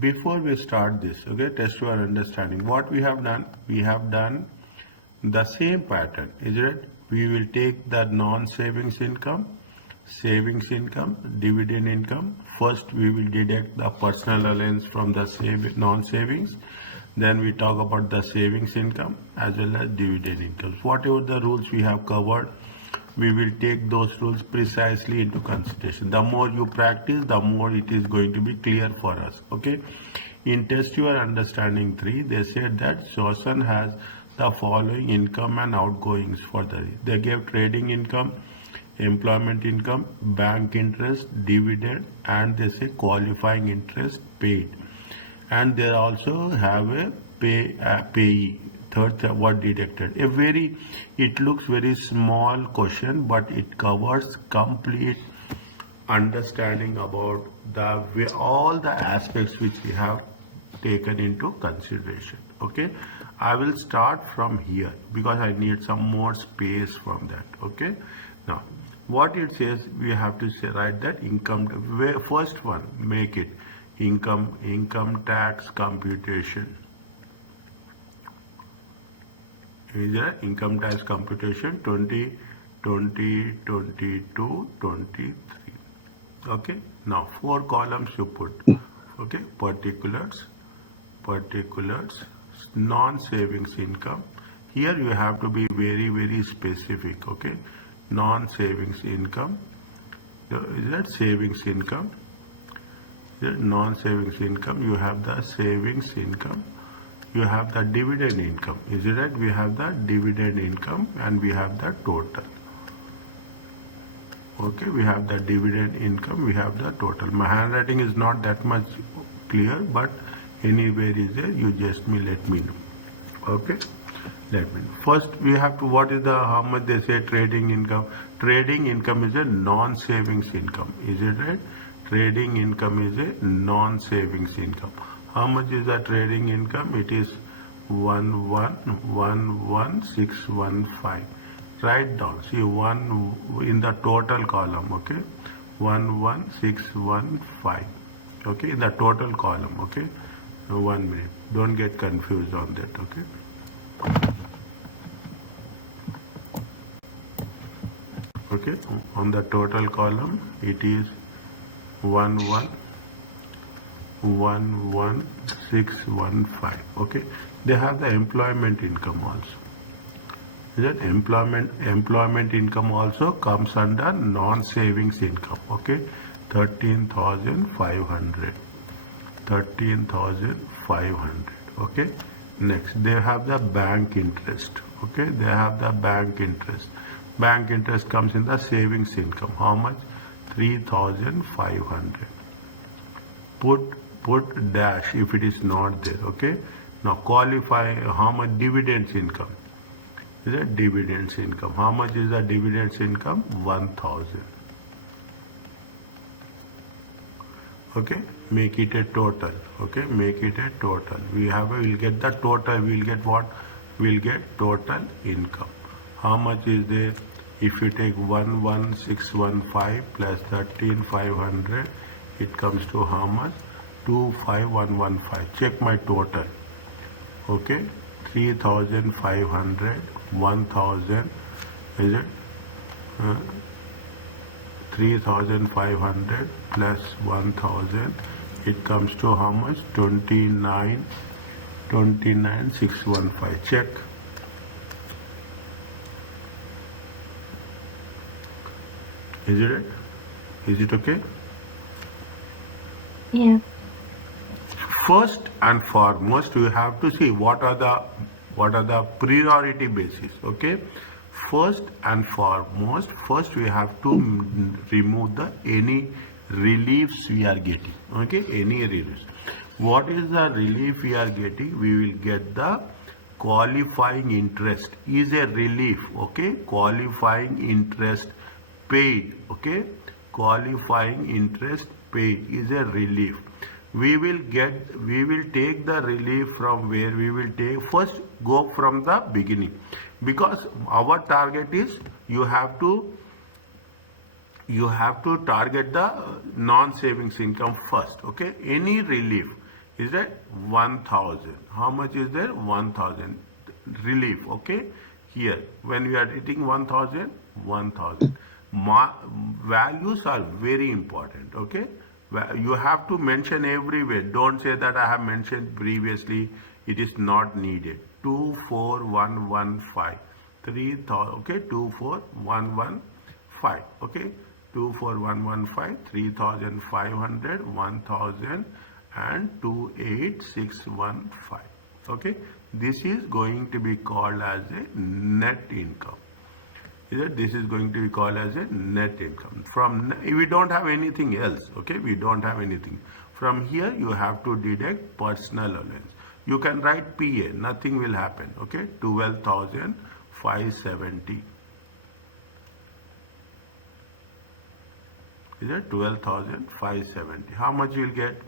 before we start this, okay, test your understanding. What we have done the same pattern, is it? We will take the non-savings income, savings income, dividend income. First we will deduct the personal allowance from the non-savings. Then we talk about the savings income as well as dividend income. Whatever the rules we have covered, we will take those rules precisely into consideration. The more you practice, the more it is going to be clear for us. Okay. In test your understanding 3, they said that Shoshan has the following income and outgoings for they gave trading income, employment income, bank interest, dividend, and they say qualifying interest paid. And they also have a payee, third what deducted. It looks very small question, but it covers complete understanding about all the aspects which we have taken into consideration. Okay, I will start from here because I need some more space from that. Okay, now what it says, we have to say, write that income. First one, make it income tax computation. Is there income tax computation 22, 23. Okay, now 4 columns you put. Okay, particulars, non-savings income. Here you have to be very specific. Okay, non-savings income. Is that savings income? Non-savings income. You have the savings income. You have the dividend income. Is it right? We have the dividend income and we have the total. Okay, we have the dividend income, we have the total. My handwriting is not that much clear, but anywhere is there, you just let me know. Okay, let me know. First we have to, what is how much they say trading income. Trading income is a non-savings income. Is it right? Trading income is a non-savings income. How much is the trading income? It is 111615. Write down. See, 1 in the total column. Okay, 11615. Okay, in the total column. Okay, 1 minute. Don't get confused on that. Okay. Okay, on the total column, it is 11615. Okay, they have the employment income also. That employment income also comes under non-savings income. Okay, 13,500. Okay, next they have the bank interest. Okay, they have the bank interest. Bank interest comes in the savings income. How much? 3,500. Put dash if it is not there. Okay, now qualify how much dividends income. Is a dividends income. How much is the dividends income? 1,000. Okay, make it a total. Okay, make it a total. We'll get the total. We'll get what? We'll get total income. How much is there? If you take 11615 plus 13,500, it comes to how much? 25,115. Check my total. Okay, 3,500. 1,000, is it? 3,500 plus 1,000, it comes to how much? 29,615. Check. Is it right? Is it okay? Yeah. First and foremost, you have to see what are the priority basis. Okay, first and foremost, we have to remove any reliefs we are getting. Okay, any reliefs. What is the relief we are getting? We will get the qualifying interest is a relief. Okay, qualifying interest paid. Okay, qualifying interest paid is a relief. We will take the relief from where? We will take, first go from the beginning, because our target is you have to target the non-savings income first. Okay, any relief Is that 1000? How much is there? 1000 relief. Okay, here when we are hitting 1000, 1000 values are very important. Okay, you have to mention everywhere. Don't say that I have mentioned previously, it is not needed. 24115 3000. Okay, 24115. Okay, 24115 3500 1000 and 28615. Okay, this is going to be called as a net income. This is going to be called as a net income. From we don't have anything else. Okay, we don't have anything. From here you have to deduct personal allowance. You can write PA, nothing will happen. Okay, 12,570. Is it 12,570? How much you will get?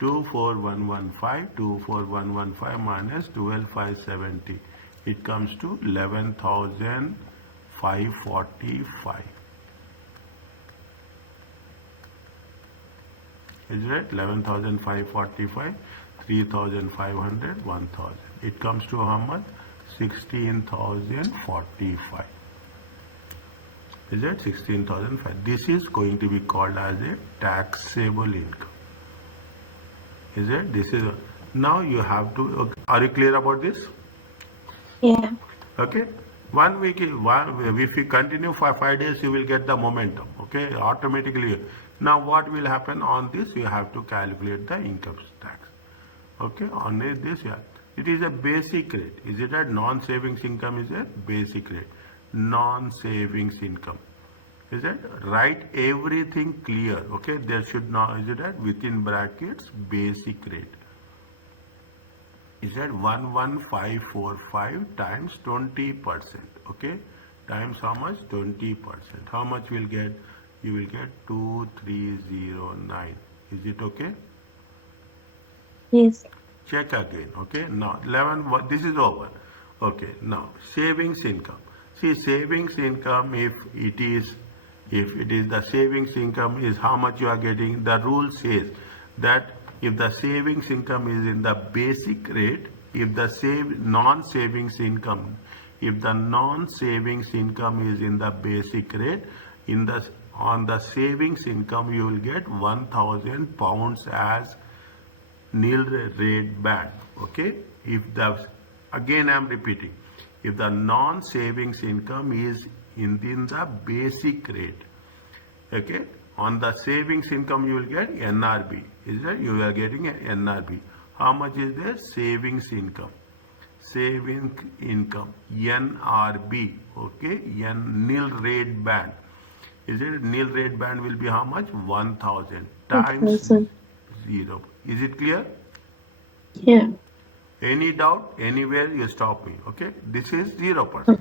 24115, 24115 minus 12,570. It comes to 11,545. Is it 11,545, 3,500, 1,000. It comes to how much? 16,045. Is it 16,005? This is going to be called as a taxable income. Is it? This is now you have to. Okay. Are you clear about this? Yeah. Okay. 1 week, if you continue for 5 days, you will get the momentum. Okay, automatically. Now, what will happen on this? You have to calculate the income tax. Okay, on this, yeah. It is a basic rate. Is it a non-savings income? Is a basic rate. Non-savings income. Is it? Write everything clear. Okay, there should not. Is it at within brackets basic rate? Is that 11545 times 20%? Okay, times how much? 20%. How much will get? You will get 2309. Is it okay? Yes. Check again. Okay, now 11. This is over. Okay, now savings income. See, savings income, if it is the savings income is how much you are getting, the rule says that if the savings income is in the basic rate, if the non-savings income, if the non-savings income is in the basic rate, on the savings income you will get 1,000 pounds as nil rate band. Okay, again I am repeating, if the non-savings income is in the basic rate, okay, on the savings income you will get NRB. Is that you are getting an NRB? How much is there? Savings income. Savings income NRB. Okay, nil rate band. Is it nil rate band will be how much? 1,000 times 0. Is it clear? Yeah. Any doubt? Anywhere you stop me. Okay, this is 0%.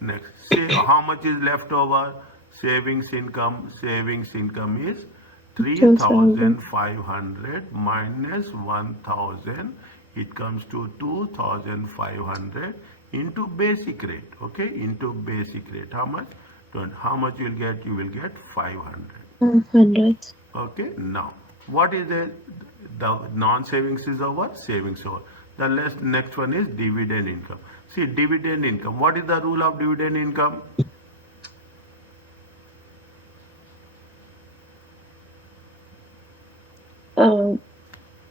Next, say how much is left over? Savings income is 3,500 minus 1,000. It comes to 2,500 into basic rate. Okay, into basic rate. How much? How much you will get? You will get 500. 500. Okay, now what is the non-savings is over, savings over. The next one is dividend income. See, dividend income. What is the rule of dividend income?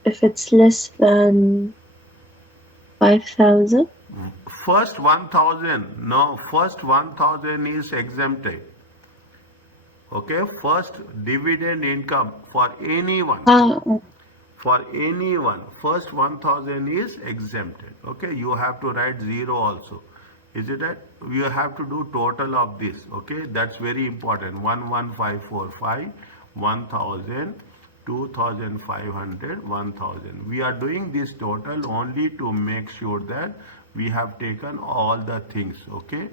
If it's less than 5,000. First 1,000. No, first 1,000 is exempted. Okay, first dividend income for anyone. For anyone, first 1,000 is exempted. Okay, you have to write 0 also. Is it that? You have to do total of this. Okay, that's very important. 11545, 1,000, 2,500, 1,000. We are doing this total only to make sure that we have taken all the things. Okay,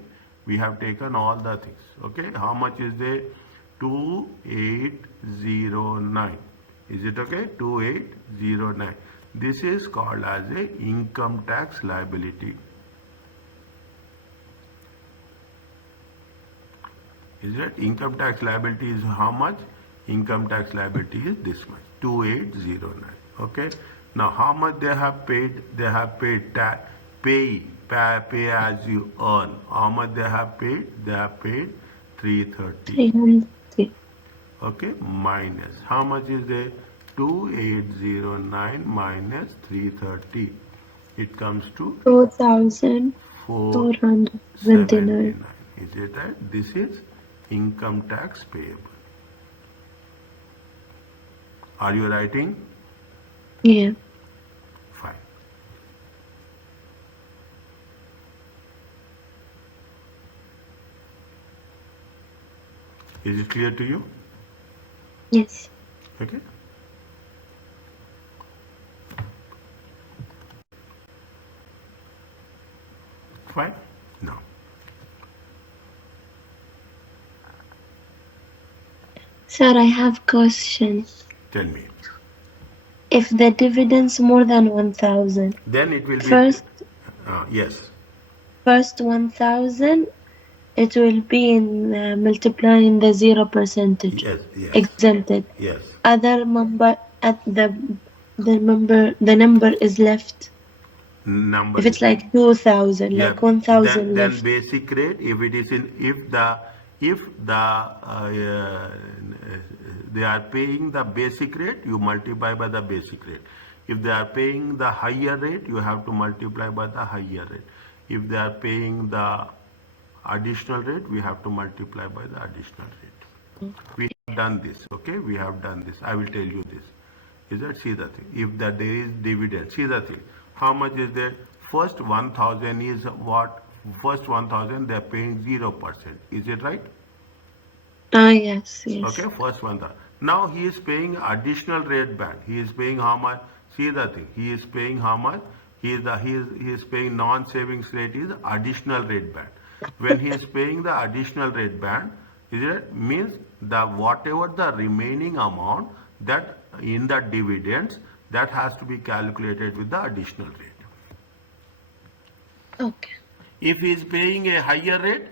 we have taken all the things. Okay, how much is there? 2809. Is it okay? 2809. This is called as a income tax liability. Is it? Income tax liability is how much? Income tax liability is this much, 2809. Okay. Now how much they have paid? They have paid pay as you earn. How much they have paid? They have paid 330. 300. Okay, minus how much is there? 2809 minus 330. It comes to 2,479. 479. Is it right? This is income tax payable. Are you writing? Yeah. Fine. Is it clear to you? Yes. Okay. Fine. Now, Sir, I have question. tell me. If the dividends more than 1,000, Then it will be, first yes. 1,000, it will be in multiplying the 0% Yes, yes, exempted. yes. Other number at the number is left. Number If is, it's like 2,000, yeah. like 1,000 Then left. basic rate, if it is in, if the they are paying the basic rate, you multiply by the basic rate. If they are paying the higher rate, you have to multiply by the higher rate. If they are paying the additional rate, we have to multiply by the additional rate. We have done this, okay? We have done this. I will tell you this. Is that, see the thing. If that there is dividend, see the thing. How much is there? First 1,000 is what? First 1,000 they are paying 0%. Is it right? Yes, Okay, yes. first 1,000. Now he is paying additional rate band. He is paying how much? See the thing. He is paying how much? He is paying non-savings rate is additional rate band. When he is paying the additional rate band, is it means the whatever the remaining amount that in the dividends that has to be calculated with the additional rate. Okay. If he is paying a higher rate,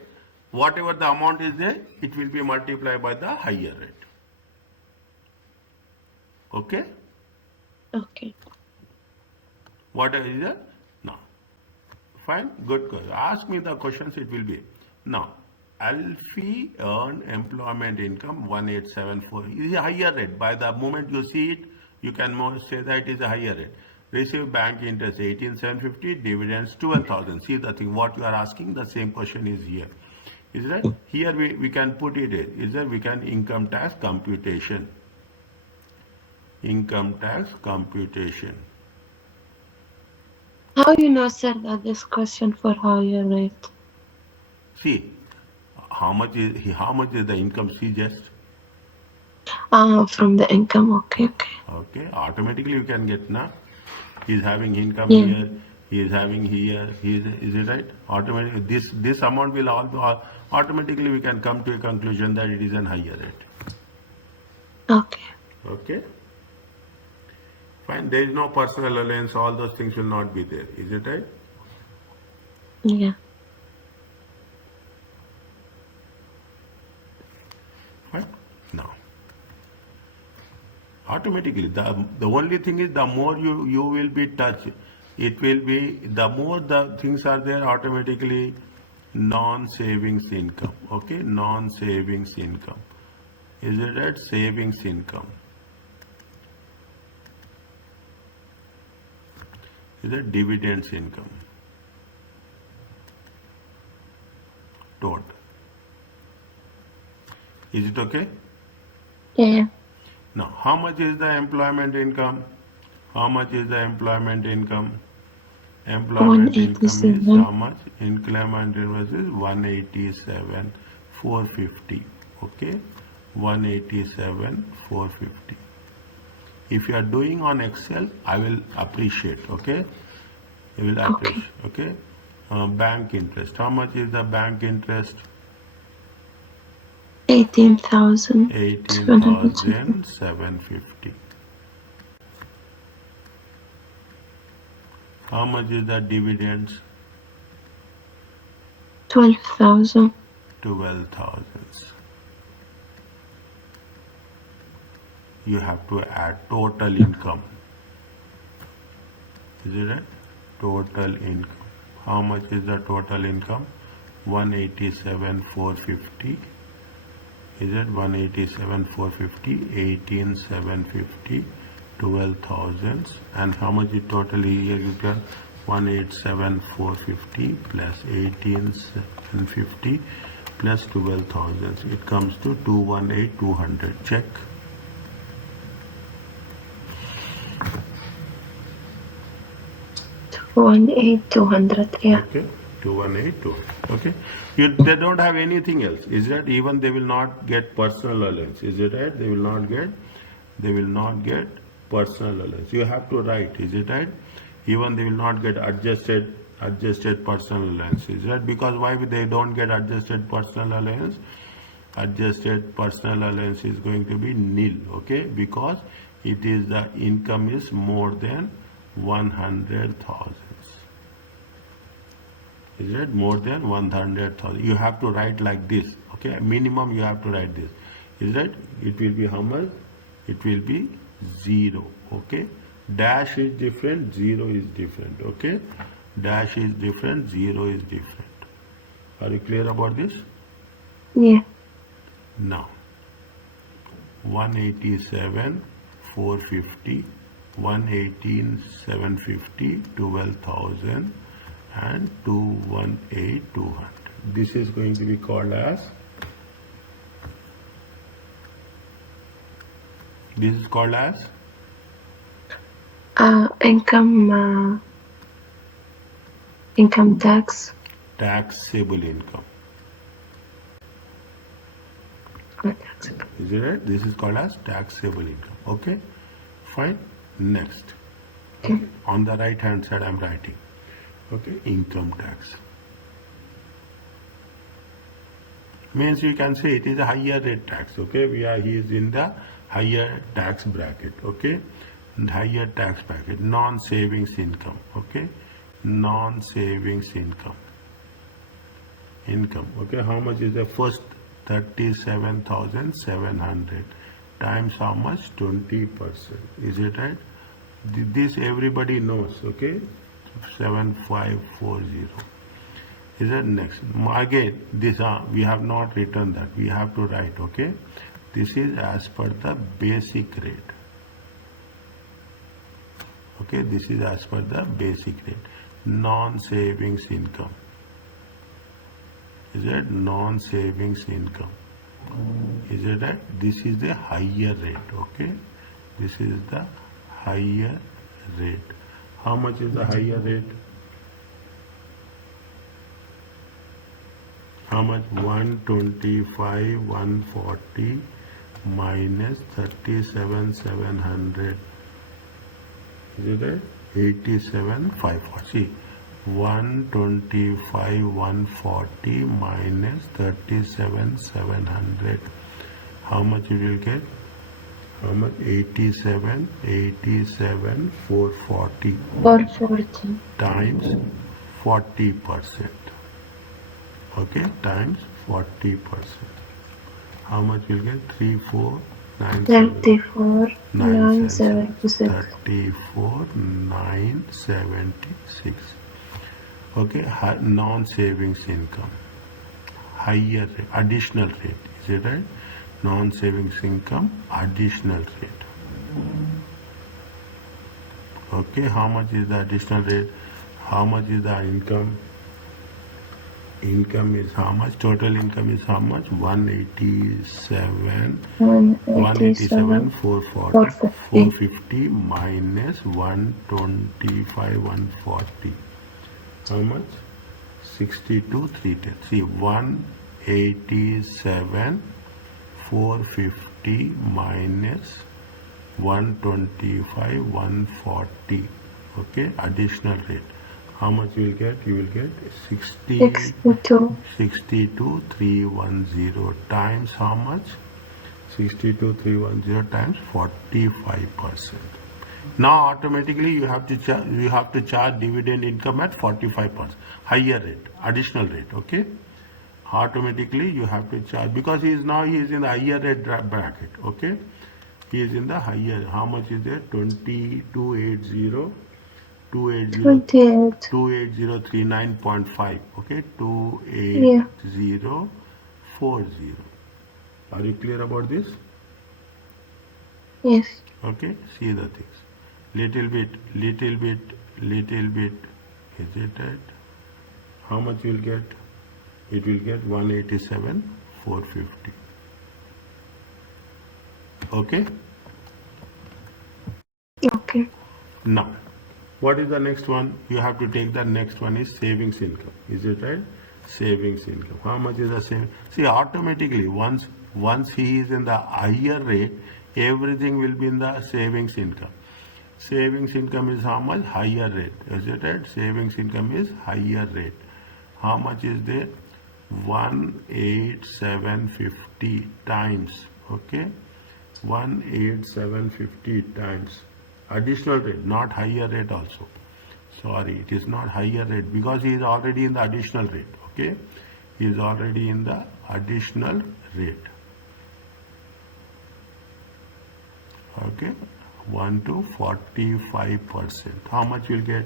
whatever the amount is there, it will be multiplied by the higher rate. Okay? Okay. What is that? No. Fine, good. Ask me the questions, it will be. Now, Alfie earned employment income 1874. It is a higher rate. By the moment you see it, you can say that it is a higher rate. Receive bank interest 18,750, dividends 12,000. See the thing, what you are asking, the same question is here. Is that here we can put it in, is that we can income tax computation. Income tax computation. How you know, sir, that this question for higher rate? See, how much is the income? See just. From the income. Okay, okay. Okay, automatically you can get now. He's having income Yeah. here. He is having here. Is it right? Automatically, this amount will all automatically we can come to a conclusion that it is an higher rate. Okay. Okay. Fine. There is no personal allowance. All those things will not be there. Is it right? Yeah. Fine. Now, automatically the only thing is the more you will be touched, it will be the more the things are there automatically. Non-savings income. Okay, non-savings income. Is it right? Savings income. Is it dividends income? Total. Is it okay? Yeah. Now, how much is the employment income? How much is the employment income? Employment income is 187. how much? Employment income is 187, 450. Okay, 187, 450. If you are doing on Excel, I will appreciate. Okay, I will appreciate. Okay, bank interest. How much is the bank interest? 18,750. 18,750. How much is the dividends? 12,000. 12,000. You have to add total income. Is it right? Total income. How much is the total income? 187,450. Is it 187,450, 18,750, 12,000, and how much is total here? You get 187,450 plus 18,750 plus 12,000. It comes to 218,200. Check. 218,200. Yeah. Okay, 218,200. Okay, they don't have anything else. Is that even they will not get personal allowance? Is it right? They will not get personal allowance. You have to write. Is it right? Even they will not get adjusted personal allowance. Is that because why they don't get adjusted personal allowance? Adjusted personal allowance is going to be nil. Okay, because it is the income is more than 100,000. Is it more than 100,000? You have to write like this. Okay, minimum you have to write this. Is that it will be how much? It will be 0. Okay, dash is different, 0 is different. Okay, dash is different, 0 is different. Are you clear about this? Yeah. Now 187,450, 118,750, 12,000 and 218,200. This is going to be called as, income tax. Taxable income. Taxable. Is it right? This is called as taxable income. Okay, fine. Next. Okay. On the right hand side I'm writing. Okay, income tax. Means you can say it is a higher rate tax. Okay, he is in the higher tax bracket. Okay, higher tax bracket. Non-savings income. Okay, non-savings income. Okay, how much is the first? 37,700 times how much? 20%. Is it right? This everybody knows. Okay, 7540. Is that next? Again, this we have not written that. We have to write. Okay, this is as per the basic rate. Okay, this is as per the basic rate. Non-savings income. Is that non-savings income? Is it right? This is the higher rate. Okay, this is the higher rate. How much is the higher rate? How much? 125, 140 minus 37,700. Is it right? 87,540. 125, 140 minus 37,700. How much you will get? How much? 87,440. 440 times 40%. Okay, times 40%. How much will get? 34,976. 34,976. Okay, non-savings income, higher rate, additional rate. Is it right? Non-savings income, additional rate. Okay, how much is the additional rate? How much is the income? Income is how much? Total income is how much? 187, 450 minus 125, 140. How much? 62,310. See, 187, 450 minus 125, 140. Okay, additional rate. How much you will get? You will get 62,310 times how much? 62,310 times 45%. Now automatically you have to charge dividend income at 45%, higher rate, additional rate. Okay, automatically you have to charge because he is in the higher rate bracket. Okay, he is in the higher. How much is there? 2280 28. 28039.5. Okay, Yeah. 28040. Are you clear about this? Yes. Okay, see the things. Little bit. Is it right? How much you will get? It will get 187,450. Okay. Okay. Now, what is the next one? You have to take the next one is savings income. Is it right? Savings income. How much is the saving? See, automatically once he is in the higher rate, everything will be in the savings income. Savings income is how much? Higher rate. Is it right? Savings income is higher rate. How much is there? 18750 times. Okay. 18750 times additional rate, not higher rate also. Sorry, it is not higher rate because he is already in the additional rate. Okay, he is already in the additional rate. Okay, 1 to 45%. How much will get?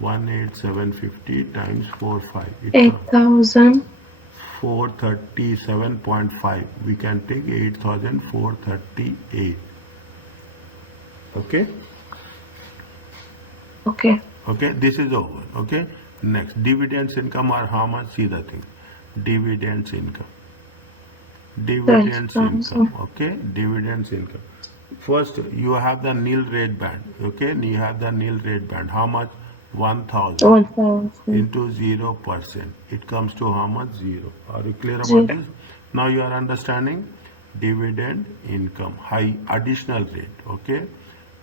18750 times 45. 8,000. 437.5. We can take 8,438. Okay. Okay. Okay, this is over. Okay, next dividends income are how much? See the thing. Dividends income. Dividends 12,000. income. Okay, dividends income. First, you have the nil rate band. Okay, you have the nil rate band. How much? 1,000 1,000. into 0%. It comes to how much? 0. Are you clear about 0. this? Now you are understanding dividend income, high additional rate. Okay,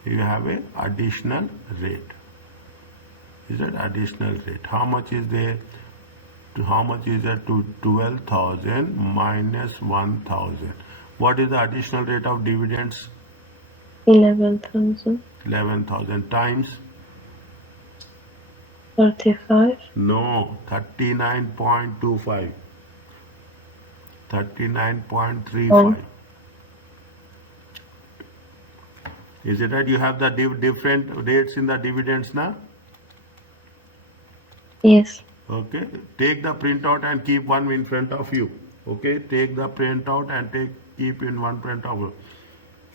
you have a additional rate. Is that additional rate? How much is there? How much is that? To 12,000 minus 1,000. What is the additional rate of dividends? 11,000. 11,000 times? 35. No, 39.25. 39.35. Is it right? You have the different rates in the dividends now? Yes. Okay. Take the printout and keep one in front of you. Okay. Take the printout and keep in one print of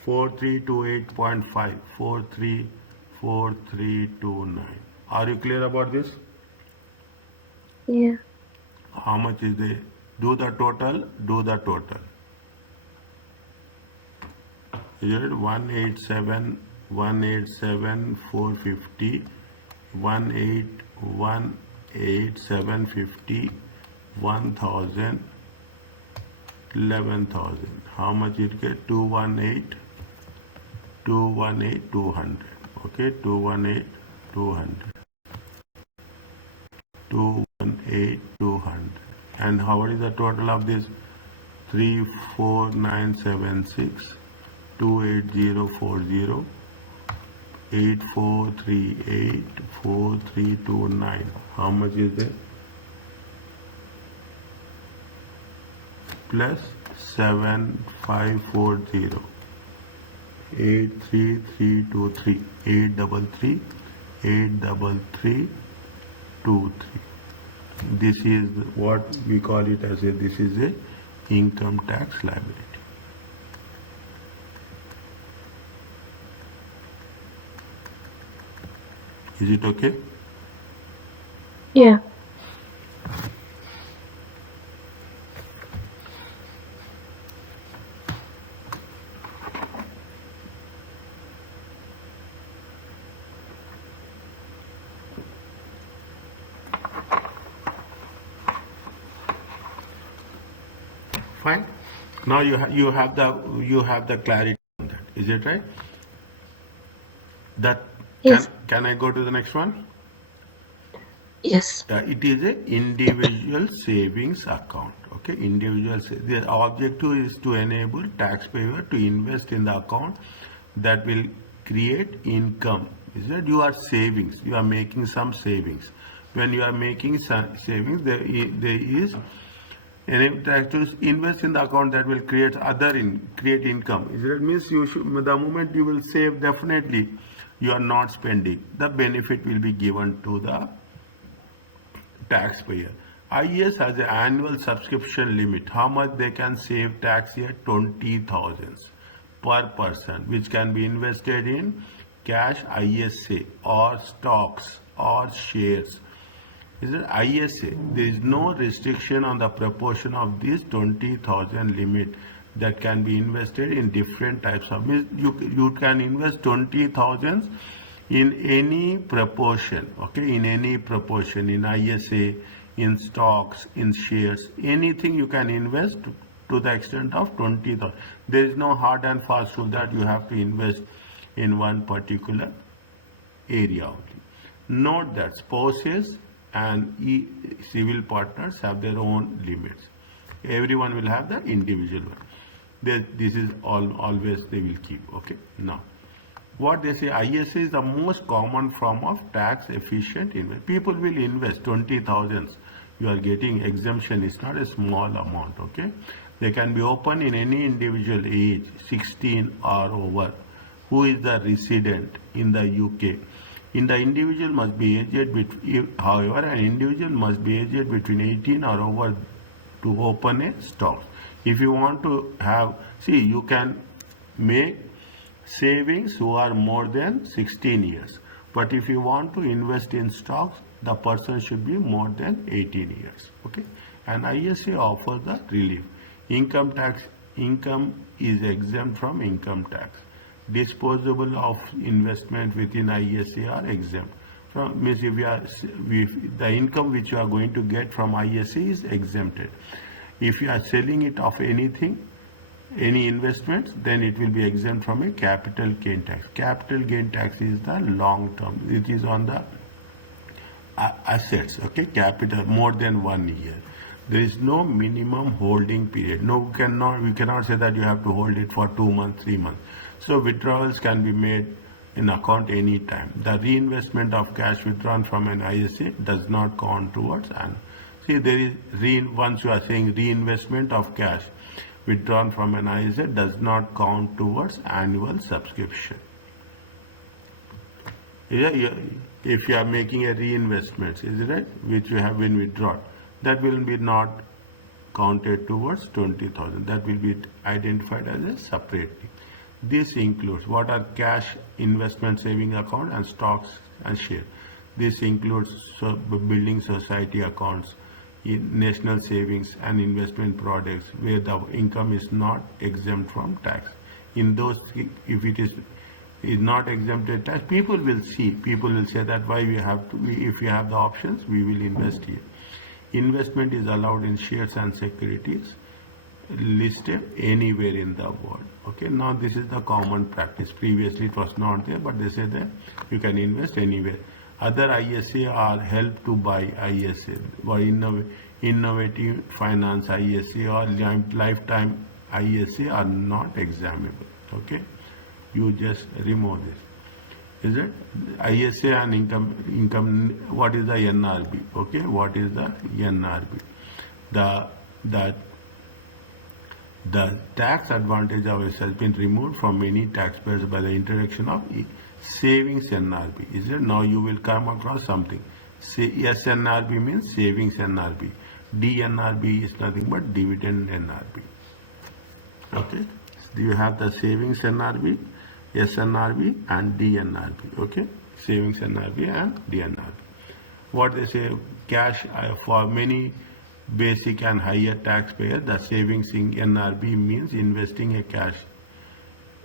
4328.5. 434329. Are you clear about this? Yeah. How much is the? Do the total. Do the total. Is it 187,450, 18750, 1,000, 11,000. How much it get? 218, 218, 200. Okay, 218, 200. 218, 200. And how is the total of this? 34976, 28040, 8438, 4329. How much is there? Plus 7540, 83323, 833, 83323. This is what we call it as this is a income tax liability. Is it okay? Yeah. Fine. Now you have the clarity on that. Is it right? That Yes. can I go to the next one? Yes. It is a individual savings account. Okay, the objective is to enable taxpayer to invest in the account that will create income. Is that you are savings? You are making some savings. When you are making some savings, there is enable tax to invest in the account that will create income. Is that means you should, the moment you will save, definitely you are not spending, the benefit will be given to the taxpayer. IES has an annual subscription limit. How much they can save tax here? 20,000 per person, which can be invested in cash, ISA, or stocks or shares. Is it ISA? There is no restriction on the proportion of this 20,000 limit that can be invested in different types of. You can invest 20,000 in any proportion, okay, in any proportion, in ISA, in stocks, in shares, anything you can invest to the extent of 20,000. There is no hard and fast rule that you have to invest in one particular area only. Note that spouses and civil partners have their own limits. Everyone will have the individual one. This is always they will keep, okay. Now, what they say, ISA is the most common form of tax efficient investment. People will invest 20,000. You are getting exemption. It's not a small amount, okay. They can be open in any individual age, 16 or over, who is the resident in the UK. In the individual must be aged however, an individual must be aged between 18 or over to open a stock. If you want to have, see, you can make savings who are more than 16 years. But if you want to invest in stocks, the person should be more than 18 years. Okay. And ISA offers the relief. Income is exempt from income tax. Disposable of investment within ISA are exempt. Means if the income which you are going to get from ISA is exempted. If you are selling it of anything, any investments, then it will be exempt from a capital gain tax. Capital gain tax is the long term. It is on the assets, okay, capital more than 1 year. There is no minimum holding period. No, we cannot say that you have to hold it for 2 months, 3 months. So withdrawals can be made in account any time. The reinvestment of cash withdrawn from an ISA does not count towards and see there is once you are saying reinvestment of cash withdrawn from an ISA does not count towards annual subscription. If you are making a reinvestment, is it right, which you have been withdrawn, that will be not counted towards 20,000. That will be identified as a separate thing. This includes what are cash, investment saving account, and stocks and share. This includes building society accounts, national savings and investment products where the income is not exempt from tax. In those, if it is not exempted tax, people will say that why we have to, if we have the options, we will invest here. Investment is allowed in shares and securities listed anywhere in the world. Okay, now this is the common practice. Previously it was not there, but they say that you can invest anywhere. Other ISA are help to buy ISA or innovative finance ISA or lifetime ISA are not examinable. Okay, you just remove this. Is it ISA and income? What is the NRB? Okay, what is the NRB? The tax advantage of it has been removed from many taxpayers by the introduction of savings NRB. Is it? Now you will come across something. SNRB means savings NRB. DNRB is nothing but dividend NRB. Okay, so you have the savings NRB, SNRB and DNRB. Okay, savings NRB and DNRB. What they say, cash for many basic and higher taxpayers, the savings in NRB means investing a cash.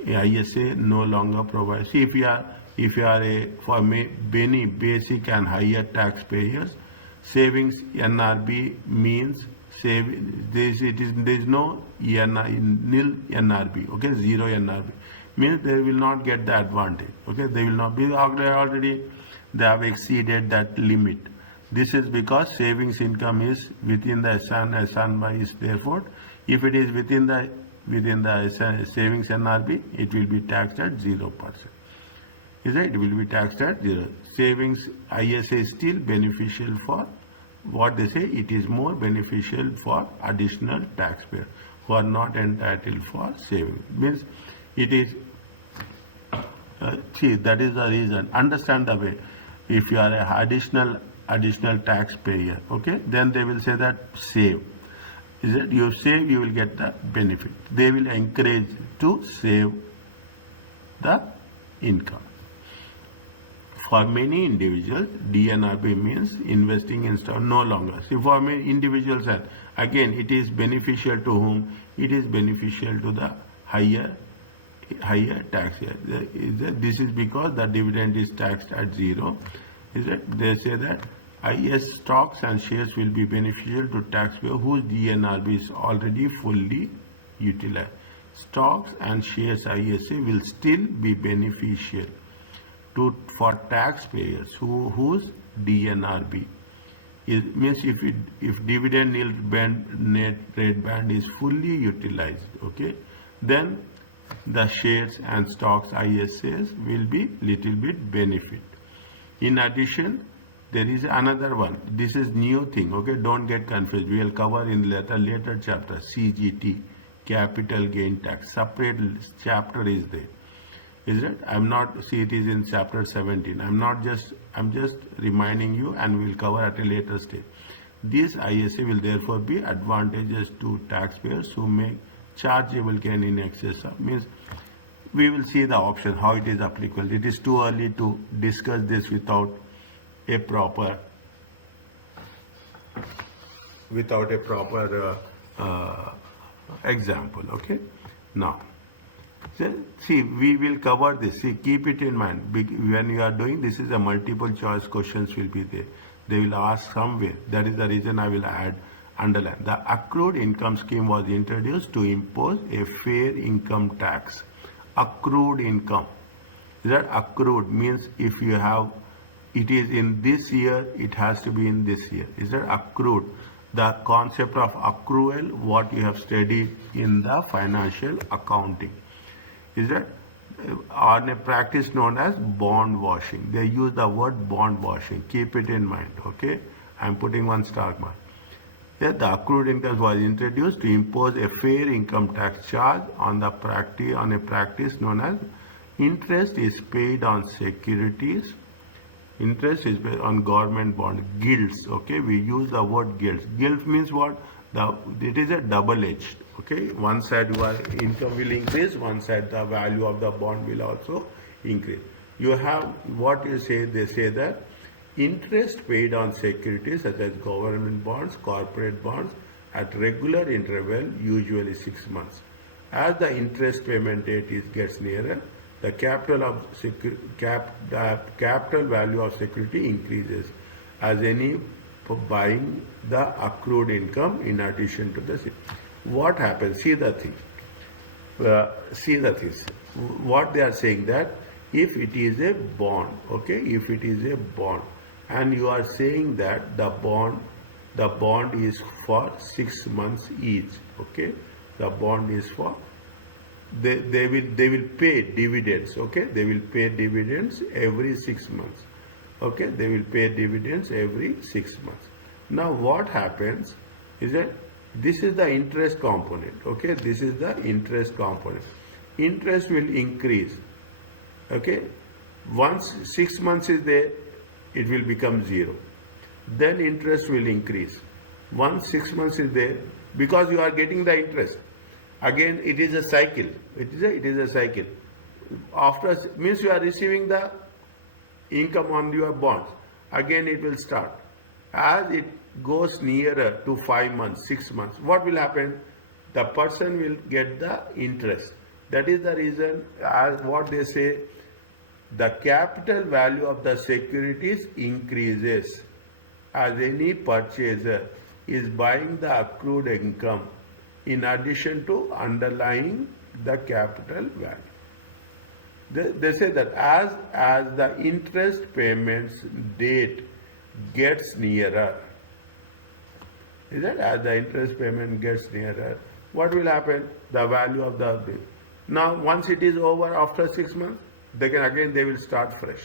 ISA no longer provides. See, if you are for many basic and higher taxpayers, savings NRB means there is no nil NRB. Okay, zero NRB means they will not get the advantage. Okay, they will not be already they have exceeded that limit. This is because savings income is within the SNY is therefore, if it is within the savings NRB, it will be taxed at 0%. Is it? It will be taxed at 0. Savings ISA is still beneficial for what they say. It is more beneficial for additional taxpayers who are not entitled for savings. Means it is See, that is the reason. Understand the way. If you are a additional taxpayer, okay, then they will say that save. Is it? You save, you will get the benefit. They will encourage to save the income. For many individuals, DNRB means investing in stock no longer. See, for many individuals, again, it is beneficial to whom? It is beneficial to the higher tax year. This is because the dividend is taxed at zero. Is it? They say that IS stocks and shares will be beneficial to taxpayer whose DNRB is already fully utilized. Stocks and shares ISA will still be beneficial for taxpayers whose DNRB means if dividend yield net rate band is fully utilized, okay, then the shares and stocks ISAs will be little bit benefit. In addition, there is another one. This is new thing, okay, don't get confused. We will cover in later chapter. CGT, capital gain tax, separate chapter is there. Is it? I'm not, see, it is in chapter 17. I'm just reminding you, and we'll cover at a later stage. This ISA will therefore be advantageous to taxpayers who make chargeable gain in excess of, means we will see the option, how it is applicable. It is too early to discuss this without a proper example, okay? Now, see, we will cover this. See, keep it in mind. When you are doing this, is a multiple choice questions will be there. They will ask somewhere. That is the reason I will underline. The accrued income scheme was introduced to impose a fair income tax. Accrued income. That accrued means if you have, it is in this year, it has to be in this year. Is that accrued? The concept of accrual, what you have studied in the financial accounting. Is that on a practice known as bond washing. They use the word bond washing. Keep it in mind, okay? I'm putting one star mark. Yeah, the accrued income was introduced to impose a fair income tax charge on a practice known as interest is paid on securities. Interest is paid on government bond, gilts, okay? We use the word gilts. Gilt means what? It is a double-edged, okay? One side your income will increase, one side the value of the bond will also increase. You have what you say, they say that interest paid on securities such as government bonds, corporate bonds at regular interval, usually 6 months. As the interest payment date gets nearer, the capital value of security increases as any buying the accrued income in addition to the. What happens? See the thing. See the things. What they are saying that if it is a bond, okay, if it is a bond, and you are saying that the bond is for 6 months each, okay, the bond is for, they will pay dividends, okay, they will pay dividends every 6 months, okay, they will pay dividends every 6 months. Now what happens is that this is the interest component, okay, this is the interest component. Interest will increase, okay, once 6 months is there, it will become 0. Then interest will increase. Once 6 months is there, because you are getting the interest. Again, it is a cycle. It is a cycle. After means you are receiving the income on your bonds. Again, it will start. As it goes nearer to 5 months, 6 months, what will happen? The person will get the interest. That is the reason, as what they say, the capital value of the securities increases as any purchaser is buying the accrued income in addition to underlying the capital value. They say that as the interest payments date gets nearer, is that as the interest payment gets nearer, what will happen? The value of the bill. Now, once it is over after 6 months, they will start fresh.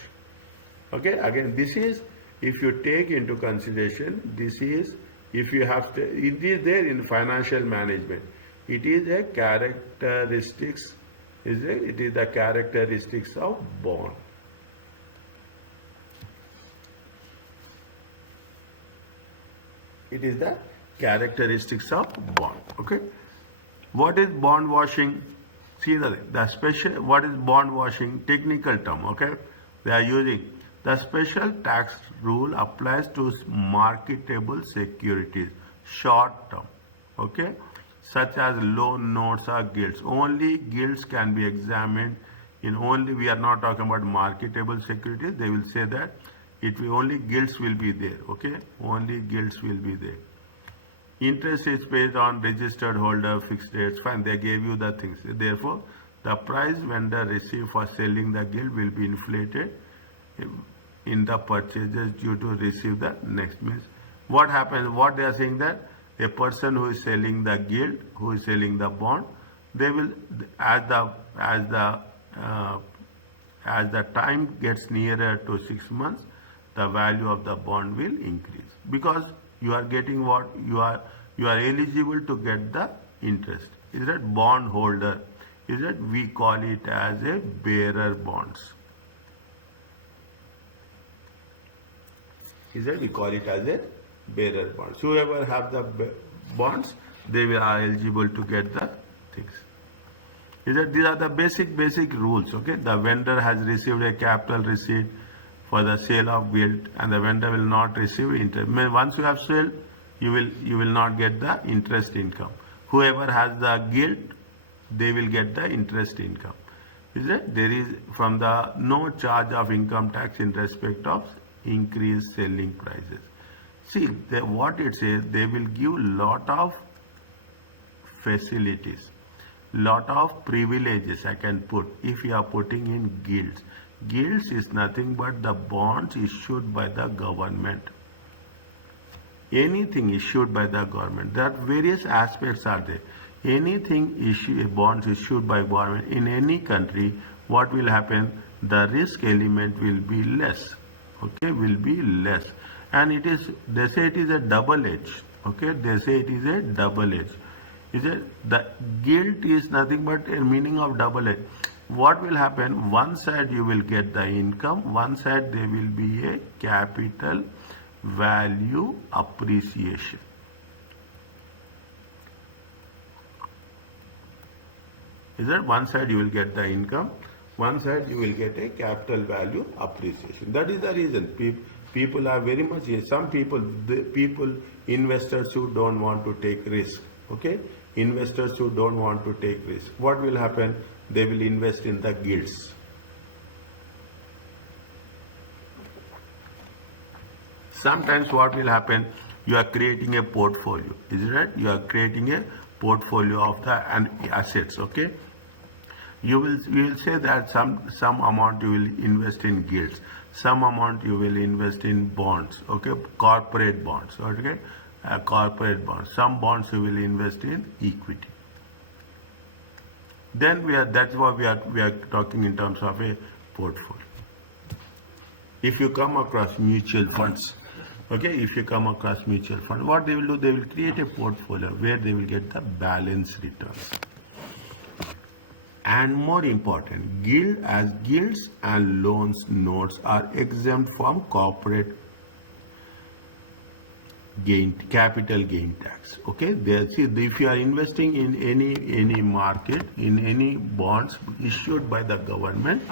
Okay, again, this is, if you take into consideration, this is, if you have to, it is there in financial management. It is a characteristics Is it? It is the characteristics of bond. It is the characteristics of bond. Okay. What is bond washing? See the special, what is bond washing? Technical term, okay? They are using the special tax rule applies to marketable securities, short term, okay? Such as loan notes or gilts. Only gilts can be examined in only, we are not talking about marketable securities. They will say that it will only gilts will be there, okay? Only gilts will be there. Interest is paid on registered holder fixed rates. Fine, they gave you the things. Therefore, the price vendor receive for selling the gilt will be inflated in the purchases due to receive the next. Means what happens? What they are saying that a person who is selling the gilt, who is selling the bond, they will as the time gets nearer to 6 months, the value of the bond will increase because you are getting what you are eligible to get the interest. Is that bond holder? Is that we call it as a bearer bonds? Is that we call it as a bearer bonds? Whoever have the bonds, they are eligible to get the things. Is that these are the basic rules? Okay, the vendor has received a capital receipt for the sale of gilt, and the vendor will not receive interest. Once you have sold, you will not get the interest income. Whoever has the gilt, they will get the interest income. Is that there is from the no charge of income tax in respect of increased selling prices. See what it says, they will give lot of facilities, lot of privileges. I can put if you are putting in gilts. Gilts is nothing but the bonds issued by the government. Anything issued by the government. There are various aspects are there. Anything bonds issued by government in any country, what will happen? The risk element will be less. Okay, will be less. And it is, they say it is a double edge. Okay, they say it is a double edge. Is it? The gilt is nothing but a meaning of double edge. What will happen? One side you will get the income, one side there will be a capital value appreciation. Is that one side you will get the income, one side you will get a capital value appreciation. That is the reason people are very much here. Some people, investors who don't want to take risk. Okay, investors who don't want to take risk. What will happen? They will invest in the gilts. Sometimes what will happen? You are creating a portfolio. Is it right? You are creating a portfolio of the assets. Okay. You will say that some amount you will invest in gilts, some amount you will invest in bonds. Okay, corporate bonds. Okay, corporate bonds. Some bonds you will invest in equity. Then that's what we are talking in terms of a portfolio. If you come across mutual funds, okay, if you come across mutual fund, what they will do? They will create a portfolio where they will get the balanced returns. And more important, gilts and loans notes are exempt from corporate capital gain tax. Okay, if you are investing in any market, in any bonds issued by the government,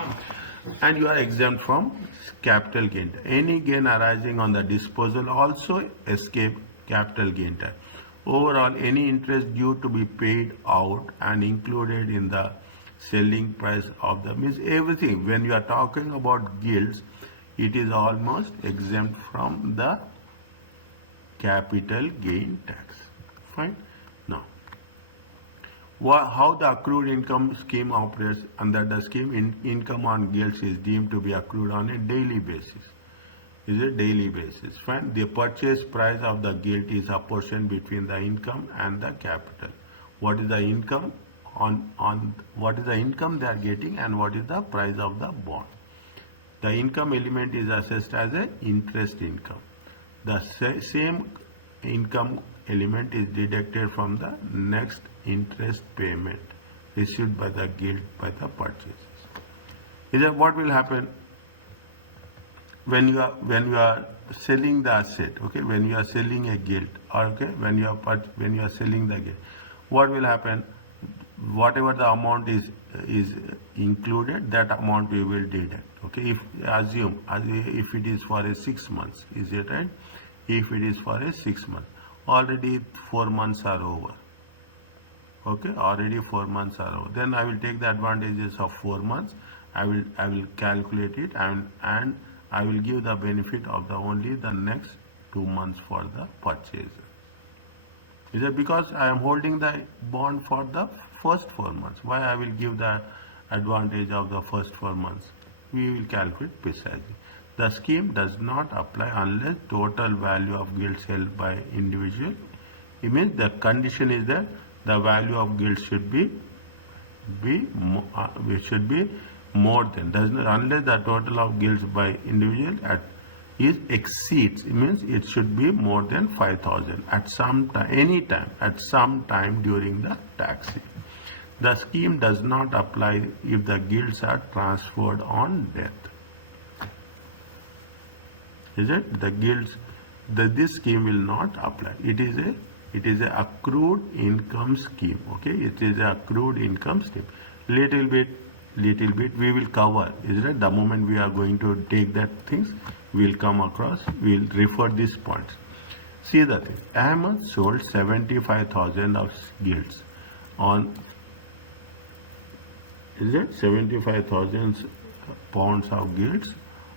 and you are exempt from capital gain tax. Any gain arising on the disposal also escape capital gain tax. Overall, any interest due to be paid out and included in the selling price of the means everything. When you are talking about gilts, it is almost exempt from the capital gain tax. Fine. Now, how the accrued income scheme operates? Under the scheme, income on gilts is deemed to be accrued on a daily basis. Is a daily basis. Fine. The purchase price of the gilt is apportioned between the income and the capital. What is the income on what is the income they are getting and what is the price of the bond? The income element is assessed as a interest income. The same income element is deducted from the next interest payment. issued by the guild by the purchasers. Is that what will happen when you are selling the asset? Okay, when you are selling a guild, or okay, when you are selling the guild, what will happen? Whatever the amount is included, that amount we will deduct. Okay, if assume if it is for a 6 months, is it right? If it is for a 6 months, already 4 months are over. Okay, already 4 months are over. Then I will take the advantages of 4 months. I will calculate it, and I will give the benefit of the only the next 2 months for the purchaser. Is it because I am holding the bond for the first 4 months? Why I will give the advantage of the first 4 months? We will calculate precisely. The scheme does not apply unless total value of guilds held by individual. It means the condition is that the value of guilds should be more than, does not, unless the total of guilds by individual exceeds. It means it should be more than 5,000 at some time, any time, at some time during the tax year. The scheme does not apply if the guilds are transferred on death. Is it? The guilds, this scheme will not apply. It is a accrued income scheme. Okay, it is a accrued income scheme. Little bit we will cover. Is it? The moment we are going to take that things, we'll come across. We'll refer these points. See the thing. Ahmed sold 75,000 of guilds on. Is it 75,000 pounds of guilds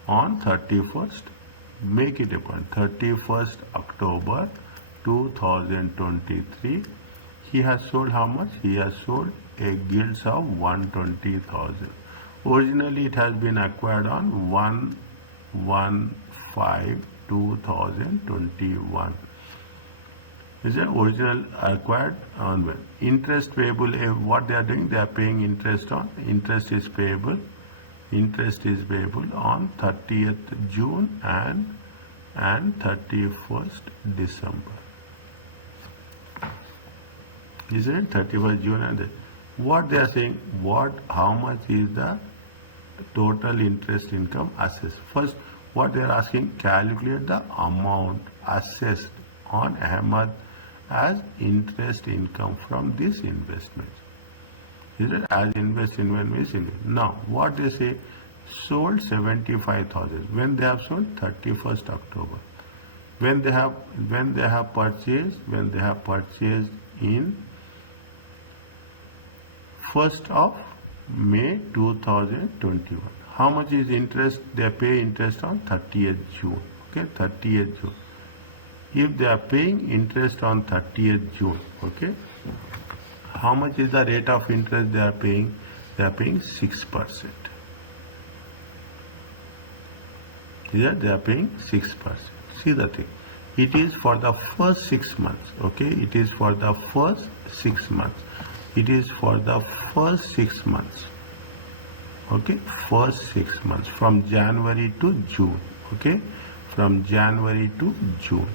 on 31st? Make it a point. 31st October 2023. He has sold how much? He has sold a guilds of 120,000. Originally it has been acquired on 1/5/2021. Is the original acquired on when? Interest payable, what they are doing, they are paying interest on. Interest is payable on 30th June and 31st December. Is it 31st June and what they are saying? How much is the total interest income assessed? First, what they are asking, calculate the amount assessed on Ahmed as interest income from this investment. Is it as investment is in? Now, what they say, sold 75,000. When they have sold? 31st October. When they have purchased in 1st of May 2021. How much is interest? They pay interest on 30th June. Okay, 30th June. If they are paying interest on 30th June, okay, how much is the rate of interest they are paying? They are paying 6%. Here they are paying 6%. See the thing. It is for the first 6 months. Okay, it is for the first 6 months. It is for the first 6 months. Okay, first 6 months from January to June. Okay, from January to June.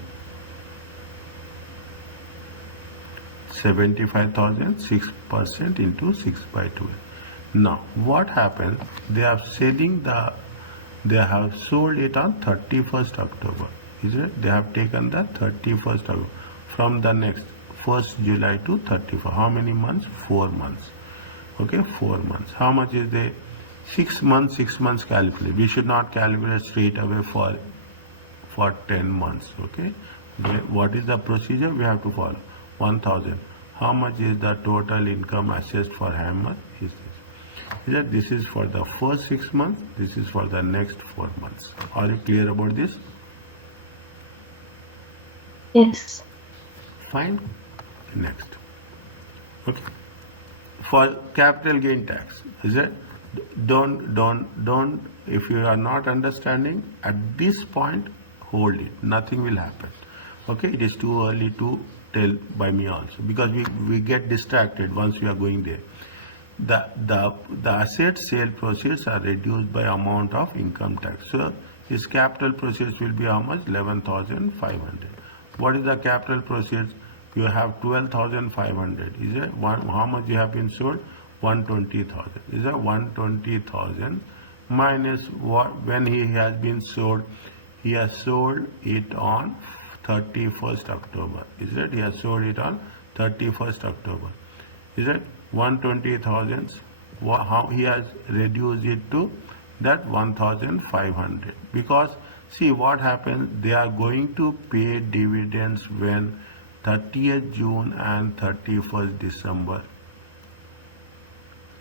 75,000, 6% into 6/12. Now, what happens? They are they have sold it on 31st October. Is it? They have taken the 31st October from the next 1st July to 31st. How many months? 4 months. Okay, 4 months. How much is the 6 months? 6 months calculate. We should not calculate straight away for 10 months. Okay, what is the procedure we have to follow? 1,000. How much is the total income assessed for Hammer? Is that this is for the first 6 months, this is for the next 4 months. Are you clear about this? Yes. Fine. Next. Okay. For capital gain tax, is it? Don't, if you are not understanding at this point, hold it. Nothing will happen. Okay, it is too early to tell by me also, because we get distracted once we are going there. The asset sale proceeds are reduced by amount of income tax. So his capital proceeds will be how much? 11,500. What is the capital proceeds? You have 12,500. Is it how much you have been sold? 120,000. Is that 120,000 minus what, when he has been sold? He has sold it on 31st October. Is it? He has sold it on 31st October. Is it? 120,000. How he has reduced it to that 1,500, because see what happens, they are going to pay dividends when 30th June and 31st December.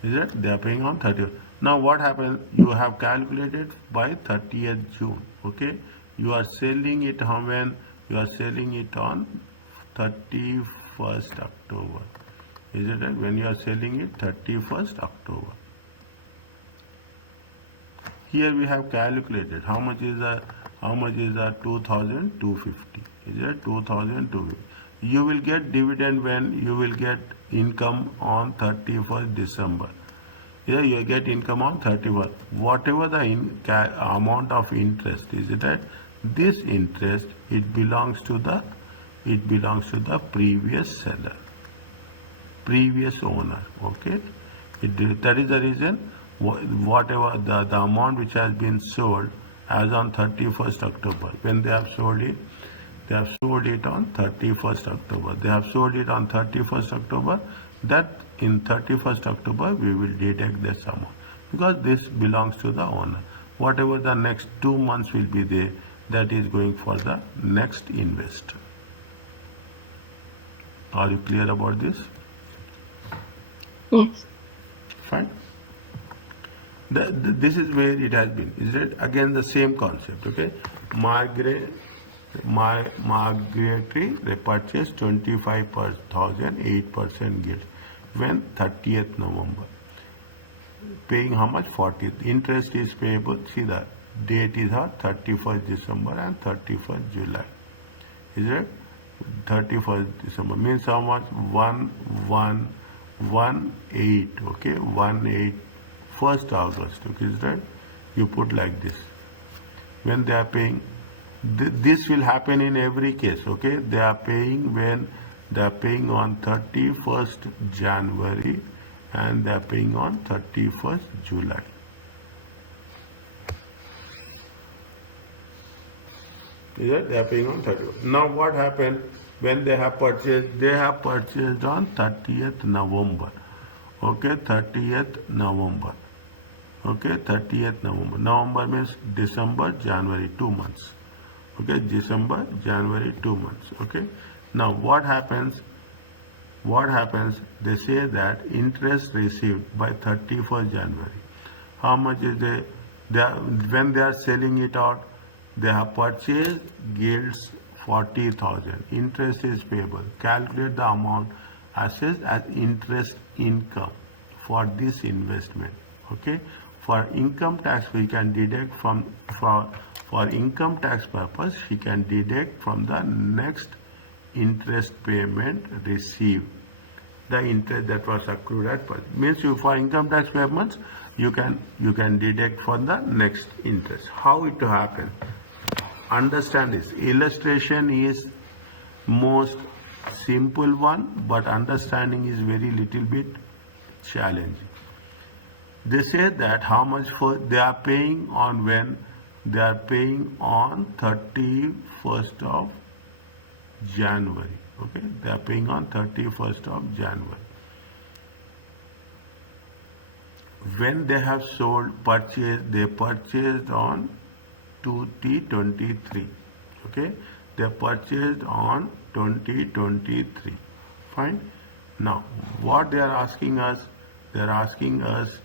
Is it? They are paying on 30th. Now what happens, you have calculated by 30th June. Okay, you are selling it when you are selling it on 31st October. Is it right? When you are selling it 31st October. Here we have calculated how much is a 2,250. Is it 2,250? You will get dividend when you will get income on 31st December. Yeah, you get income on 31st. Whatever the amount of interest, is it right? This interest, it belongs to the previous seller, previous owner. Okay, that is the reason. Whatever the amount which has been sold as on 31st October, when they have sold it, they have sold it on 31st October. They have sold it on 31st October. That in 31st October we will deduct this amount, because this belongs to the owner. Whatever the next 2 months will be there, that is going for the next investor. Are you clear about this? Yes. Fine. This is where it has been. Is it? Again the same concept. Okay. Margaretry repurchase 25,000 8% gilt when 30th November. Paying how much? 40th. Interest is payable. See the date is 31st December and 31st July. Is it? 31st December means how much? 1/1/18. Okay, 1/8. 1st August. Okay, is that? You put like this. When they are paying, this will happen in every case. Okay, they are paying when they are paying on 31st January and they are paying on 31st July. Is that? They are paying on 31st. Now what happened when they have purchased? They have purchased on 30th November. Okay, 30th November. Okay, 30th November. November means December, January, 2 months. Okay, December, January, 2 months. Okay. Now what happens? What happens? They say that interest received by 31st January. How much is when they are selling it out? They have purchased gilts 40,000. Interest is payable. Calculate the amount assessed as interest income for this investment. Okay. For income tax, we can deduct for income tax purpose, he can deduct from the next interest payment received. The interest that was accrued at first. Means you, for income tax payments, you can deduct for the next interest. How it to happen? Understand this. Illustration is most simple one, but understanding is very little bit challenging. They say that how much for they are paying on when they are paying on 31st of January. Okay, they are paying on 31st of January. When they have they purchased on 2023. Okay, they purchased on 2023. Fine. Now, what they are asking us? They are asking us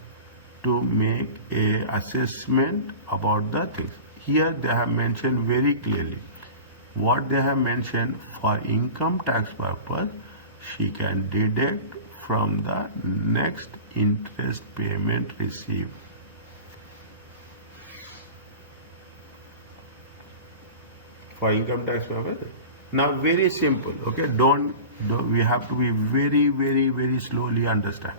to make a assessment about the things. Here they have mentioned very clearly what they have mentioned. For income tax purpose, she can deduct from the next interest payment received. For income tax purpose. Now very simple. Okay, don't we have to be very slowly understand.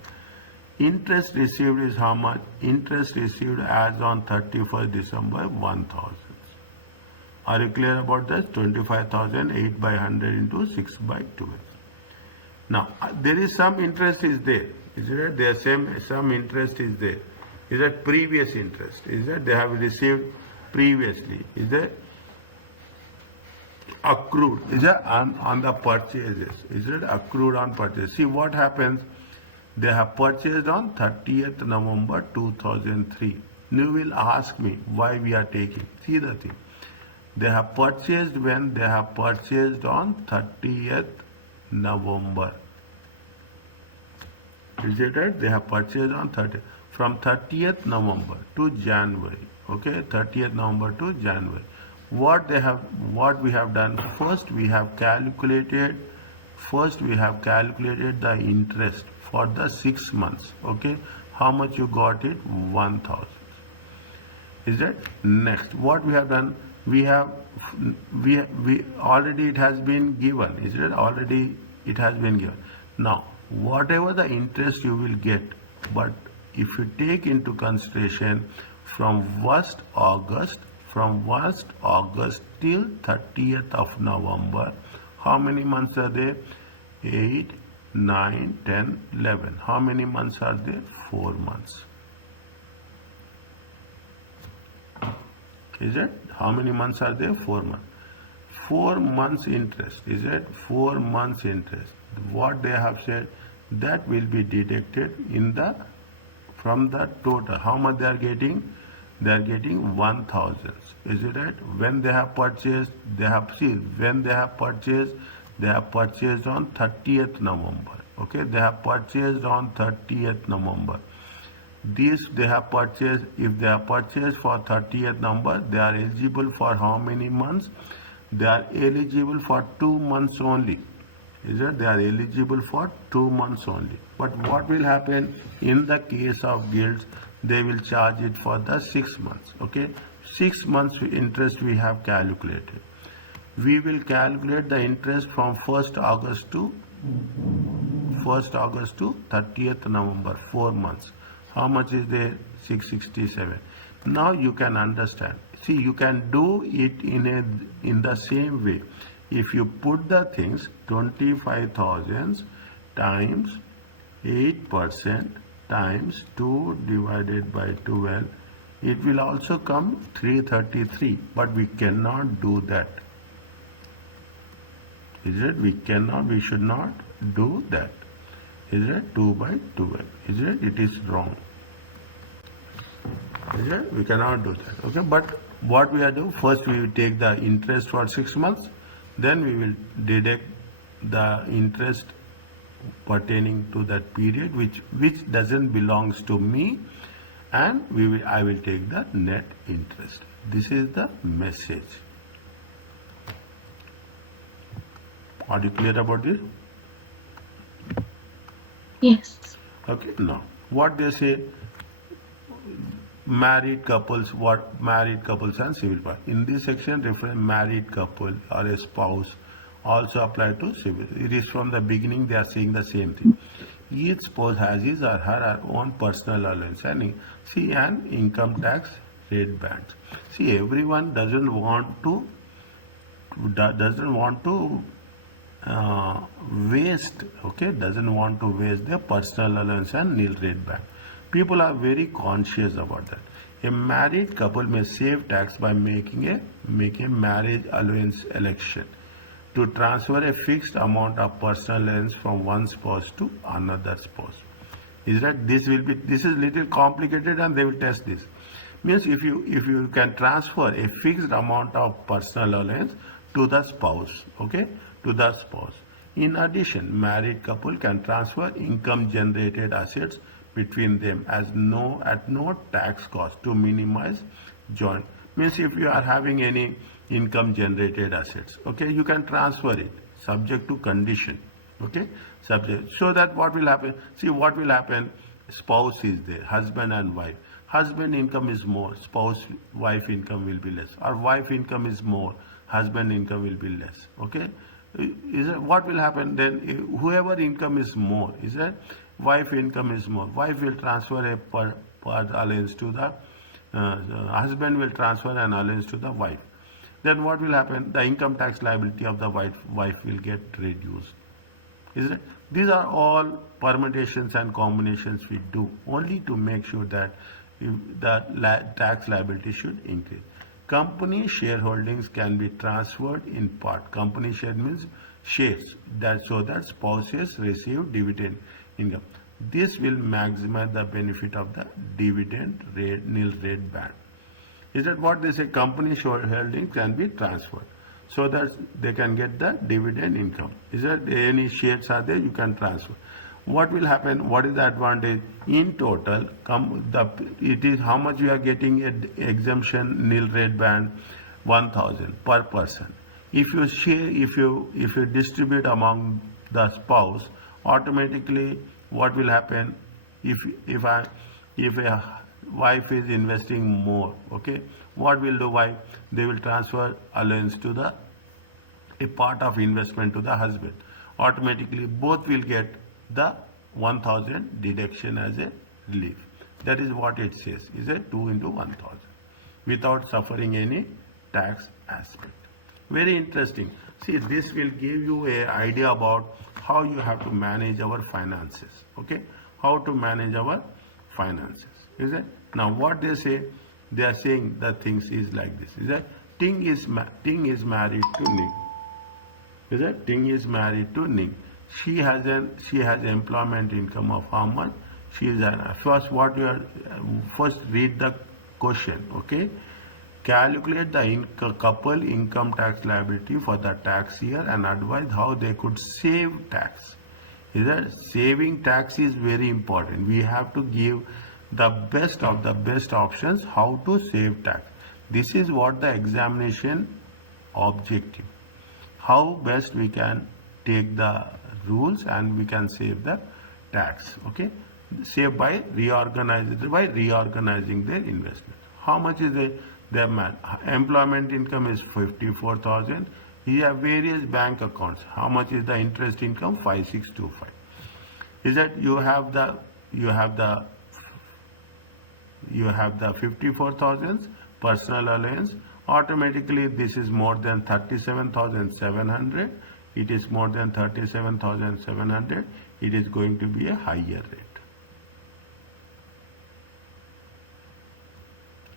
Interest received is how much? Interest received as on 31st December 1,000. Are you clear about this? 25,000 8 by 100 into 6 by 12. Now there is some interest is there. Is it? There some interest is there. Is that previous interest? Is that they have received previously? Is that accrued? Is that on the purchases? Is it accrued on purchase? See what happens. They have purchased on 30th November 2003. You will ask me why we are taking. See the thing. They have purchased when they have purchased on 30th November. Is it right? They have purchased on 30th. From 30th November to January. Okay, 30th November to January. What we have done, first we have calculated the interest for the 6 months. Okay, how much you got it? 1,000. Is that? Next, what we have done, we already it has been given. Is it? Already it has been given. Now whatever the interest you will get, but if you take into consideration from 1st August till 30th of November, how many months are there? 8, 9, 10, 11. How many months are there? 4 months. Is it? How many months are there? 4 months. 4 months interest. Is it? 4 months interest. What they have said, that will be deducted from the total. How much they are getting? They are getting 1,000. Is it right? When they have purchased, when they have purchased on 30th November. Okay, they have purchased on 30th November. This they have purchased. If they have purchased for 30th November, they are eligible for how many months? They are eligible for 2 months only. Is that they are eligible for 2 months only. But what will happen in the case of guilds? They will charge it for the 6 months. Okay, 6 months interest we have calculated. We will calculate the interest from 1st August to 30th November, 4 months. How much is there? 667. Now you can understand. See, you can do it in the same way. If you put the things 25,000 times 8% times 2 divided by 12, it will also come 333. But we cannot do that. Is it? We should not do that. Is it? 2 by 12. Is it? It is wrong. Is it? We cannot do that. Okay, but what we are doing, first we will take the interest for 6 months, then we will deduct the interest pertaining to that period which doesn't belongs to me, and I will take the net interest. This is the message. Are you clear about this? Yes. Okay, now what they say, married couples and civil part. In this section, reference married couple or a spouse also apply to civil. It is from the beginning they are saying the same thing. Each spouse has his or her own personal allowance and income tax rate bands. See, everyone doesn't want to waste. Okay, doesn't want to waste their personal allowance and nil rate band. People are very conscious about that. A married couple may save tax by making a marriage allowance election to transfer a fixed amount of personal allowance from one spouse to another spouse. Is that this is little complicated and they will test this. Means if you can transfer a fixed amount of personal allowance to the spouse, okay, to the spouse. In addition, married couple can transfer income generated assets between them at no tax cost to minimize joint. Means if you are having any income generated assets, okay, you can transfer it subject to condition. Okay, subject. So that what will happen? See what will happen? Spouse is there, husband and wife. Husband income is more, wife income will be less. Or wife income is more, husband income will be less. Okay, what will happen then? Whoever income is more, is that wife income is more, wife will transfer a per allowance to the husband will transfer an allowance to the wife. Then what will happen? The income tax liability of the wife will get reduced. Is it? These are all permutations and combinations we do only to make sure that tax liability should increase. Company shareholdings can be transferred in part. Company share means shares that so that spouses receive dividend income. This will maximize the benefit of the dividend rate nil rate band. Is that what they say? Company shareholding can be transferred so that they can get the dividend income. Is that any shares are there? You can transfer. What will happen? What is the advantage? In total, it is how much you are getting exemption nil rate band 1000 per person. If you share, if you distribute among the spouse, automatically what will happen? If a wife is investing more, okay, what will the wife? They will transfer allowance to the a part of investment to the husband. Automatically both will get the 1000 deduction as a relief. That is what it says, is a 2 into 1000 without suffering any tax aspect. Very interesting. See, this will give you an idea about how you have to manage our finances. Okay, how to manage our finances. Is it? Now what they say, they are saying the things is like this. Is that Ting is married to Ning. Is that Ting is married to Ning. She has employment income of how much? She is first read the question. Okay. Calculate the couple income tax liability for the tax year and advise how they could save tax. Is that saving tax is very important. We have to give the best of the best options how to save tax. This is what the examination objective. How best we can take the rules and we can save the tax. Okay, save by reorganizing their investment. How much is their employment income is 54,000. He have various bank accounts. How much is the interest income? 5625. Is that you have the 54,000 personal allowance. Automatically this is more than 37,700. It is more than 37,700. It is going to be a higher rate.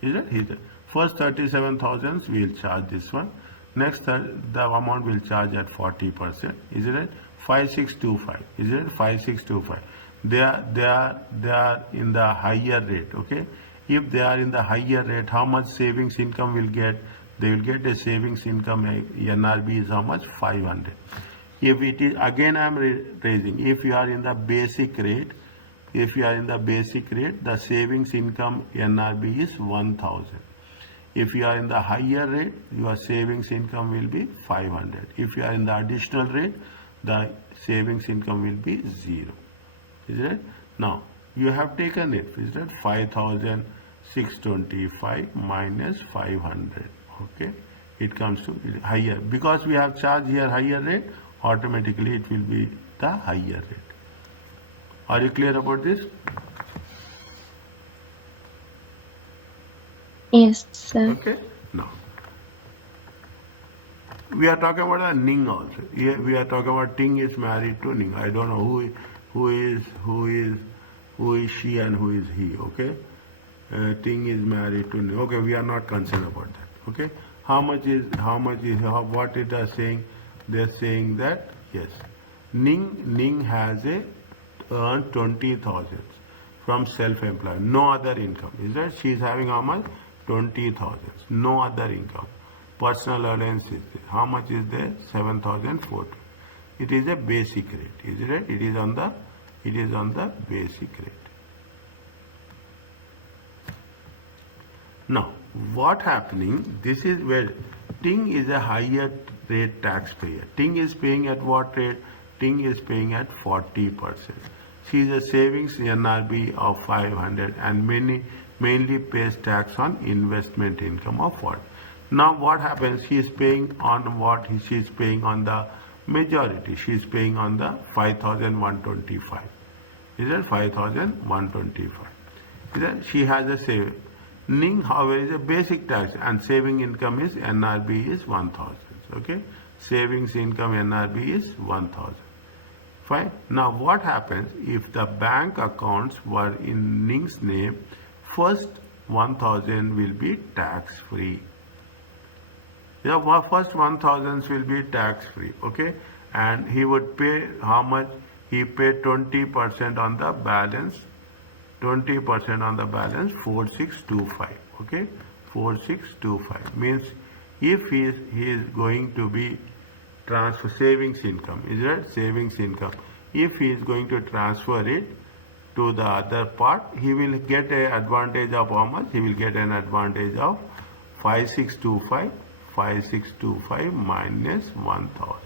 Is it? First 37,000 we will charge this one. Next the amount will charge at 40%. Is it? 5625. Is it? 5625. They are in the higher rate. Okay. If they are in the higher rate, how much savings income will get? They will get a savings income. NRB is how much? 500. If it is, again I am raising. If you are in the basic rate, the savings income NRB is 1000. If you are in the higher rate, your savings income will be 500. If you are in the additional rate, the savings income will be 0. Is it? Now you have taken it. Is that 5,625 minus 500? Okay, it comes to higher because we have charged here higher rate. Automatically it will be the higher rate. Are you clear about this? Yes, sir. Okay. Now we are talking about a Ning also. Here we are talking about Ting is married to Ning. I don't know who is she and who is he. Okay. Ting is married to Ning. Okay, we are not concerned about that. Okay. What it is saying? They are saying that yes, Ning has earned 20,000 from self-employed, no other income. Is that she is having how much? 20,000, no other income. Personal allowance is there. How much is there? 7,040. It is a basic rate. Is it right? It is on the basic rate. Now, what happening? This is where Ting is a higher rate taxpayer. Ting is paying at what rate? Ting is paying at 40%. She is a savings NRB of 500 and mainly pays tax on investment income of what? Now what happens? She is paying on what? She is paying on the majority. She is paying on the 5,125. Is that 5,125? Is that she has a saving? Ning, however, is a basic tax and saving income is NRB is 1,000. Okay, savings income NRB is 1,000. Fine. Now what happens if the bank accounts were in Ning's name? First 1000 will be tax free. Yeah, first 1000 will be tax free. Okay, and he would pay how much? He paid 20% on the balance. 20% on the balance 4625. Okay, 4625 means if he is going to be transfer savings income, is that savings income? If he is going to transfer it to the other part, he will get an advantage of how much? He will get an advantage of 5625, 5625 minus 1000.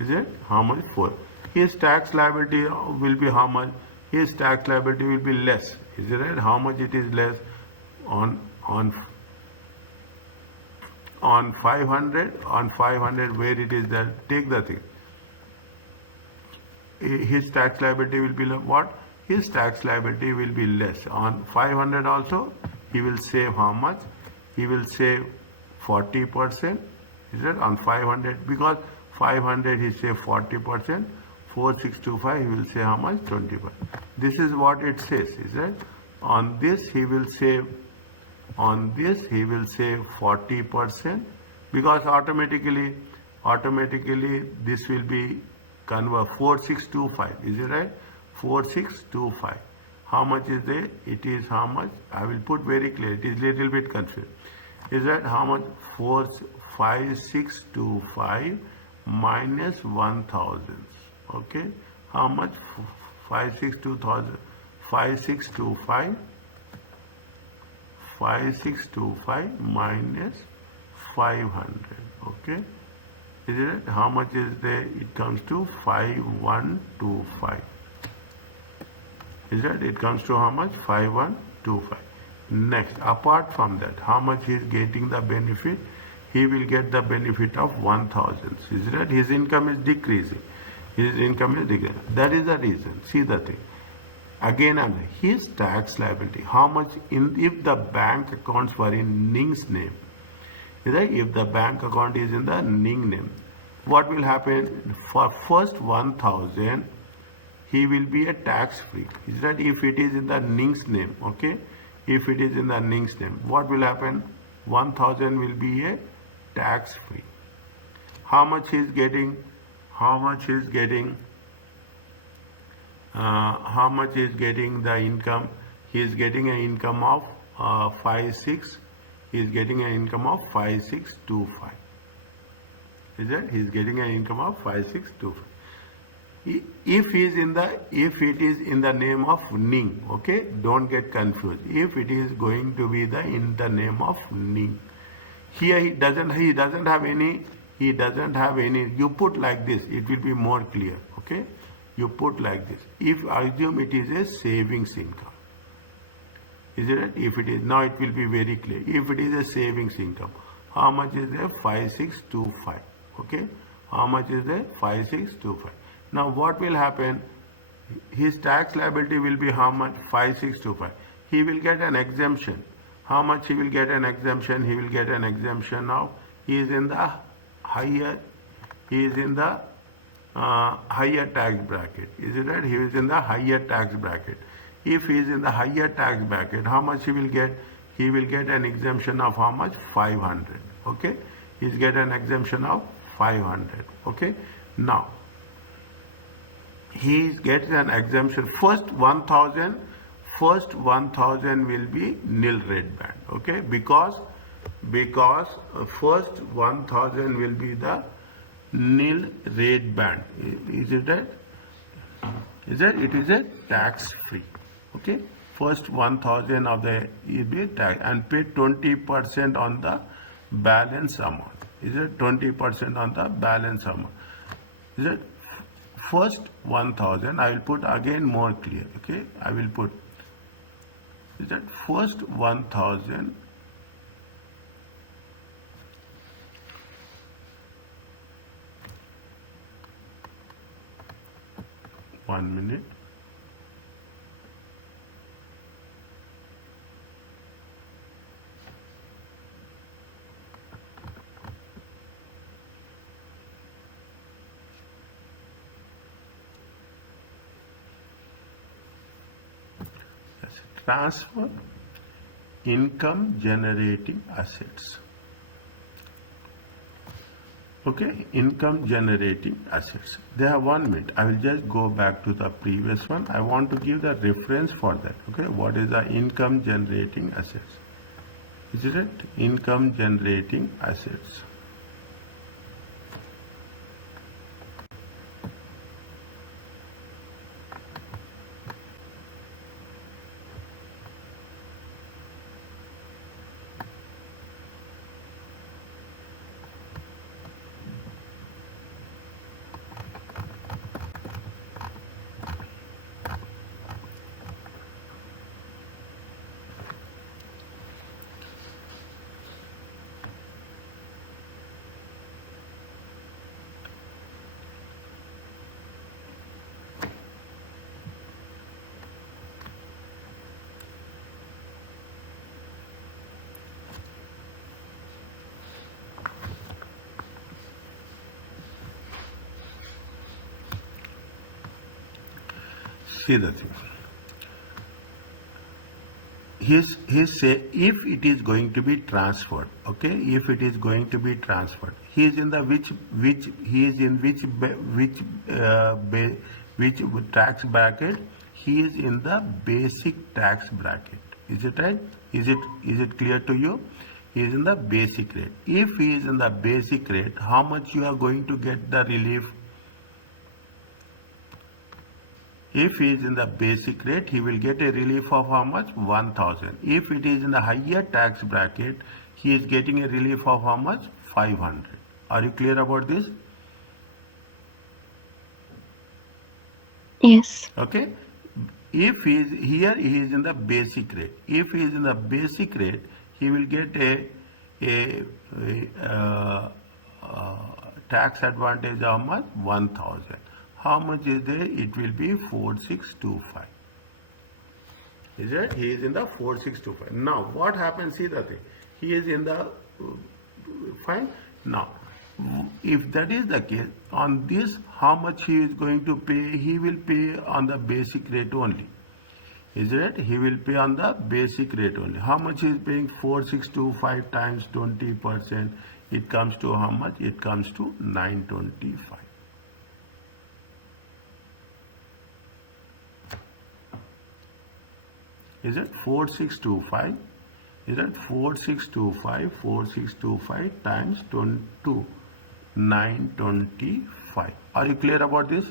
Is it how much? 4. His tax liability will be how much? His tax liability will be less. Is it right? How much it is less? On 500, on 500 where it is there, take the thing. His tax liability will be what? His tax liability will be less. On 500 also, he will save how much? He will save 40%. Is it on 500? Because 500 he save 40%. 4625 he will say how much? 20%. This is what it says, is it? On this he will save, on this he will save 40%, because automatically this will be convert 4625, is it right? 4625. How much is there? It is how much? I will put very clear. It is little bit confused. Is that how much? 5625 minus 1000. Okay, how much? 5625 5625 minus 500. Okay, is it? How much is there? It comes to 5125. Is that? It comes to how much? 5125. Next, apart from that, how much he is getting the benefit? He will get the benefit of 1000. Is that? His income is decreasing. His income is decreasing. That is the reason. See the thing. Again, and his tax liability. How much if the bank accounts were in Ning's name? Is that? If the bank account is in the Ning name, what will happen? For first 1000, he will be a tax free. Is that? If it is in the Ning's name, okay? If it is in the Ning's name, what will happen? 1000 will be a tax free. How much he is getting? How much he is getting? How much is getting the income? He is getting an income of 56. He is getting an income of 5625. Is that? He is getting an income of 5625. If it is in the name of Ning, okay, don't get confused. If it is going to be in the name of Ning, here he doesn't have any. You put like this, it will be more clear. Okay, you put like this. If assume it is a savings income, is it right? If it is, now it will be very clear. If it is a savings income, how much is there? 5625. Okay, how much is there? 5625. Now what will happen? His tax liability will be how much? 5625. He will get an exemption. How much he will get an exemption? He will get an exemption of, he is in the higher tax bracket. Is it right? He is in the higher tax bracket. If he is in the higher tax bracket, how much he will get? He will get an exemption of how much? 500. Okay, he is get an exemption of 500. Okay, now he gets an exemption. First 1000 will be nil rate band. Okay, because first 1000 will be the nil rate band. Is it that? Is that? It is a tax free. Okay, first 1000 of the will be tax and pay 20% on the balance amount. Is it 20% on the balance amount? Is it? First 1000, I will put again more clear. Okay, I will put, is that first 1000 1 minute. transfer income generating assets. Okay, income generating assets. They have 1 minute. I will just go back to the previous one. I want to give the reference for that. Okay, what is the income generating assets? Is it income generating assets? See the thing. He's say if it is going to be transferred, okay, if it is going to be transferred, he is in the which tax bracket? He is in the basic tax bracket. Is it right? Is it clear to you? He is in the basic rate. If he is in the basic rate, how much you are going to get the relief? If he is in the basic rate, he will get a relief of how much? 1000. If it is in the higher tax bracket, he is getting a relief of how much? 500. Are you clear about this? Yes. Okay. If he is here, he is in the basic rate. If he is in the basic rate, he will get a tax advantage of how much? 1000. How much is there? It will be 4625. Is it? He is in the 4625. Now, what happens? See that he is in the fine. Now, if that is the case, on this, how much he is going to pay? He will pay on the basic rate only. Is it? He will pay on the basic rate only. How much he is paying? 4625 times 20%. It comes to how much? It comes to 925. Is it 4625? Is it 4625 times 22, 925. Are you clear about this?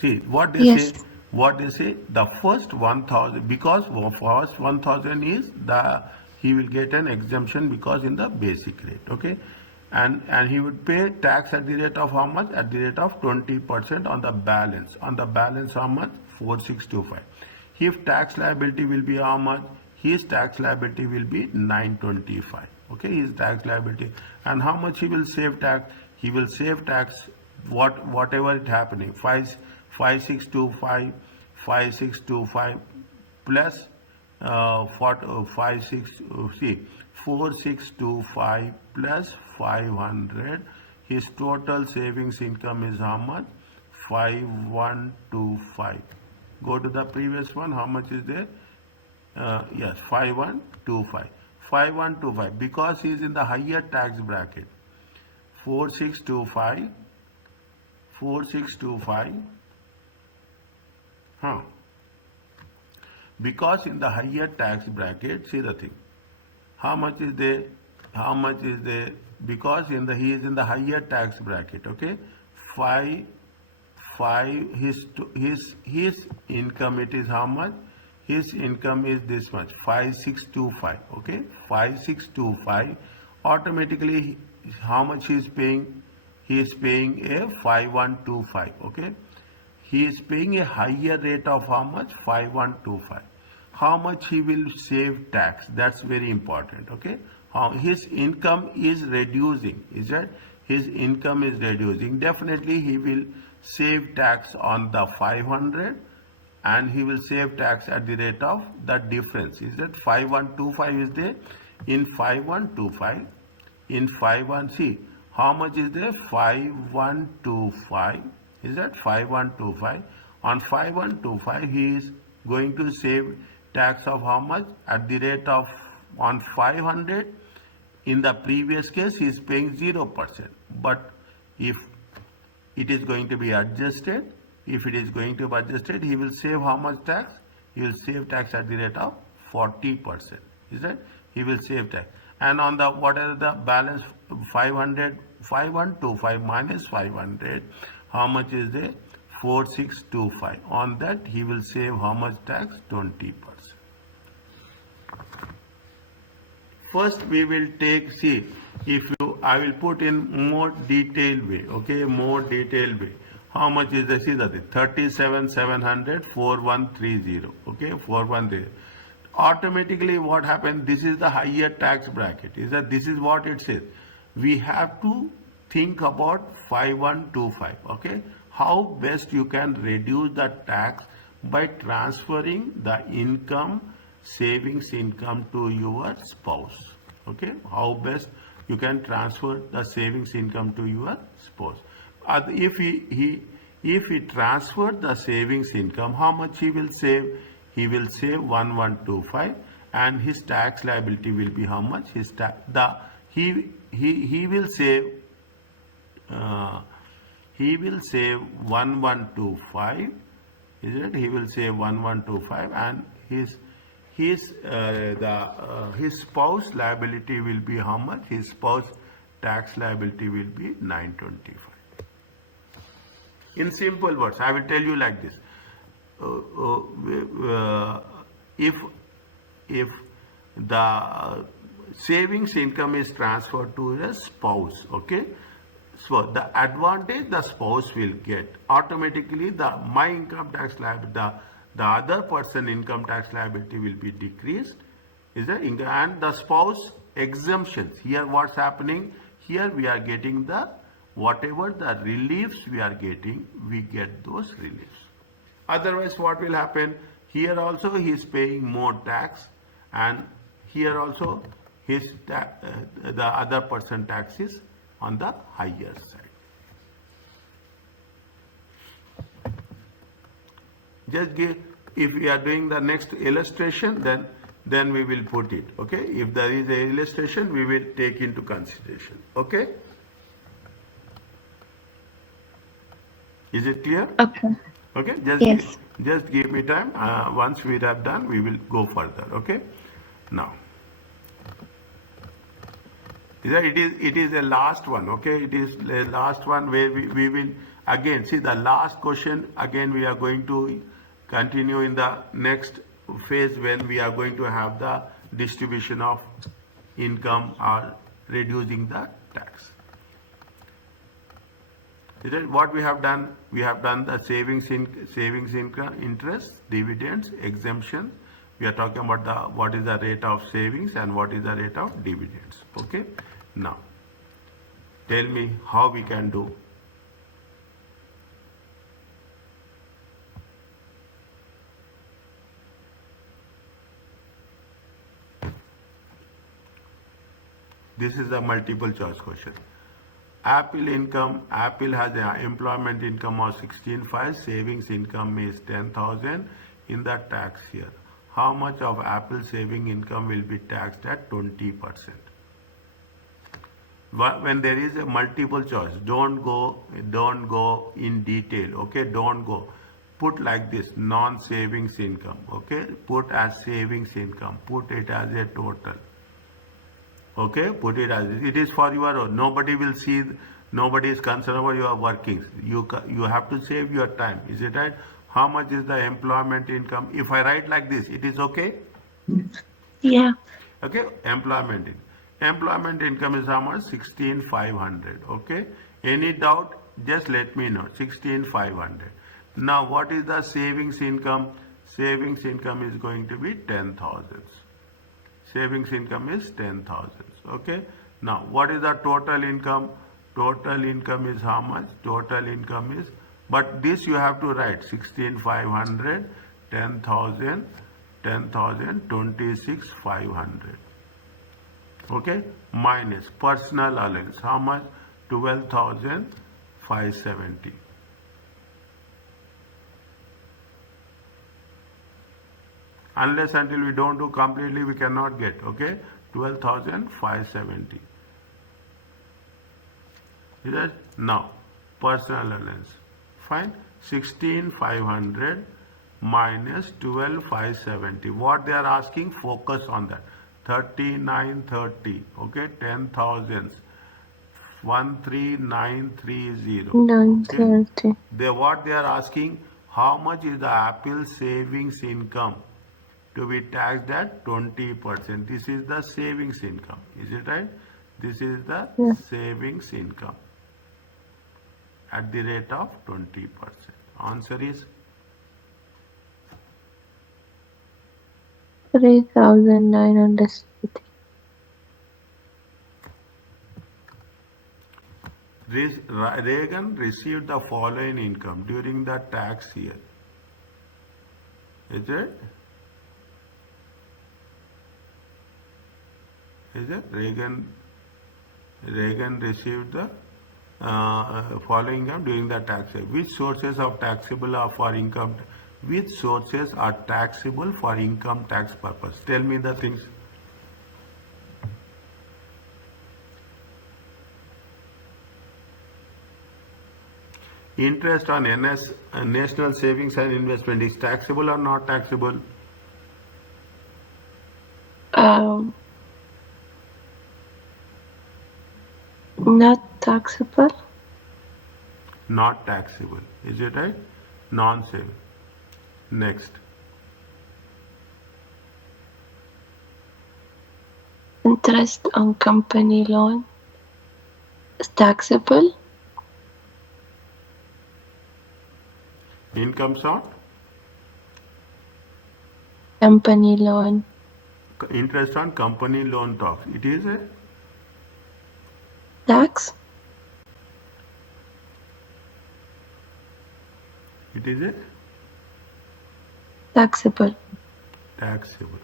See what they Yes. say. What they say, the first 1000, because first 1000 is he will get an exemption because in the basic rate, okay, and he would pay tax at the rate of how much? At the rate of 20% on the balance. On the balance how much? 4625. His tax liability will be how much? His tax liability will be 925. Okay, his tax liability. And how much he will save tax? He will save tax whatever it happening. 5625 plus 4625 plus 500. His total savings income is how much? 5125. Go to the previous one. How much is there? Yes, 5125. 5125 because he is in the higher tax bracket. 4625. Because in the higher tax bracket, see the thing. How much is there? How much is there? Because he is in the higher tax bracket. Okay, his income, it is how much? His income is this much, 5625. Okay, 5625. Automatically, how much he is paying? He is paying a 5125. Okay, he is paying a higher rate of how much? 5125. How much he will save tax? That's very important. Okay, his income is reducing. Is that his income is reducing? Definitely, he will save tax on the 500, and he will save tax at the rate of the difference. Is that 5125 is there? In 5125, in 51, see how much is there? 5125. Is that 5125? On 5125, he is going to save tax of how much? At the rate of, on 500, in the previous case, he is paying 0%. But if it is going to be adjusted, if it is going to be adjusted, he will save how much tax? He will save tax at the rate of 40%. Is that? He will save tax. And on the, what is the balance? 500, 5125 minus 500, how much is there? 4625. On that, he will save how much tax? 20%. First, we will take, see, if you, I will put in more detailed way, okay, more detailed way. How much is the, see that, 37,700, 4130, okay, 4130. Automatically what happened, this is the higher tax bracket, is that this is what it says. We have to think about 5125, okay, how best you can reduce the tax by transferring the income, savings income to your spouse, okay, how best you can transfer the savings income to your spouse. If he transferred the savings income, how much he will save? He will save 1125, and his tax liability will be how much? His tax, he will save 1125, is it? He will save 1125, and his spouse liability will be how much? His spouse tax liability will be 925. In simple words, I will tell you like this. If the savings income is transferred to a spouse, okay, so the advantage the spouse will get, automatically my income tax liability, the other person income tax liability will be decreased, is that, and the spouse exemptions. Here what's happening? Here we are getting the, whatever the reliefs we are getting, we get those reliefs. Otherwise what will happen? Here also he is paying more tax, and here also his the other person tax is on the higher side. Just give, if we are doing the next illustration, then we will put it, okay. If there is a illustration, we will take into consideration, okay. Is it clear? Okay. Okay, Yes. just give me time. Once we have done, we will go further, okay. Now, it is a last one, okay. It is the last one where we will again see the last question. Again, we are going to continue in the next phase when we are going to have the distribution of income or reducing the tax. Is it what we have done? We have done the savings income, interest, dividends, exemption. We are talking about the what is the rate of savings and what is the rate of dividends. Okay. Now, tell me how we can do. This is a multiple choice question. Apple income, Apple has an employment income of 16,500, savings income is 10,000 in the tax year. How much of Apple saving income will be taxed at 20%? When there is a multiple choice, don't go in detail, okay? Don't go. Put like this, non-savings income, okay? Put as savings income, put it as a total. Okay, put it as it is for your own. Nobody will see, nobody is concerned about your workings. You have to save your time. Is it right? How much is the employment income? If I write like this, it is okay? Yeah. Okay, employment income is how much? 16,500. Okay, any doubt? Just let me know. 16,500. Now, what is the savings income? Savings income is going to be 10,000. Savings income is 10,000. Okay. Now, what is the total income? Total income is how much? Total income is, but this you have to write 16,500, 10,000, 10,000, 26,500. Okay. Minus personal allowance. How much? 12,570. Unless until we don't do completely, we cannot get, okay? 12,570. Is that? Now, personal allowance. Fine. 16,500 minus 12,570. What they are asking, focus on that. 3930. Okay, 10,000. 13930. Okay. 930. What they are asking, how much is the Apple savings income to be taxed at 20%? This is the savings income. Is it right? This is the Yeah. savings income at the rate of 20%. Answer is 3,960. Reagan received the following income during the tax year. Is it? Is it? Reagan received the following income during the tax year. Which sources of taxable are for income? Which sources are taxable for income tax purpose? Tell me the things. Interest on National Savings and Investment is taxable or not taxable? Not taxable. Not taxable. Is it right? Non-saving. Next. Interest on company loan is taxable. Incomes on Company loan. interest on company loan tax. It is a Tax. it is a Taxable. taxable.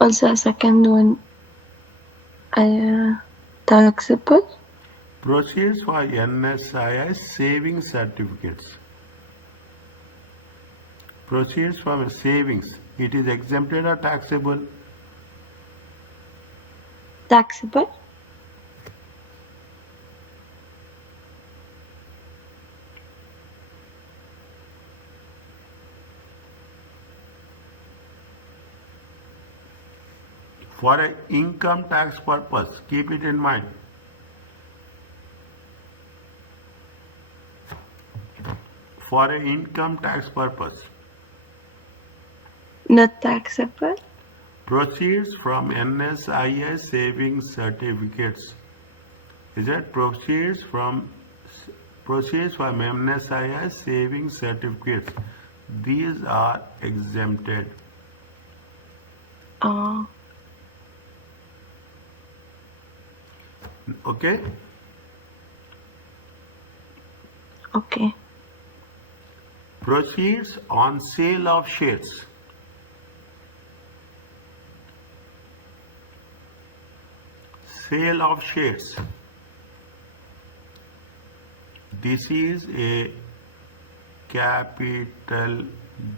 Also a second one. Taxable. Proceeds for NSII saving certificates. Proceeds from savings. It is exempted or taxable? Taxable. For an income tax purpose, keep it in mind. For an income tax purpose, Not taxable. proceeds from NSII savings certificates. Is that proceeds from NSII savings certificates? These are exempted. Okay. Okay. Proceeds on sale of shares. Sale of shares. This is a capital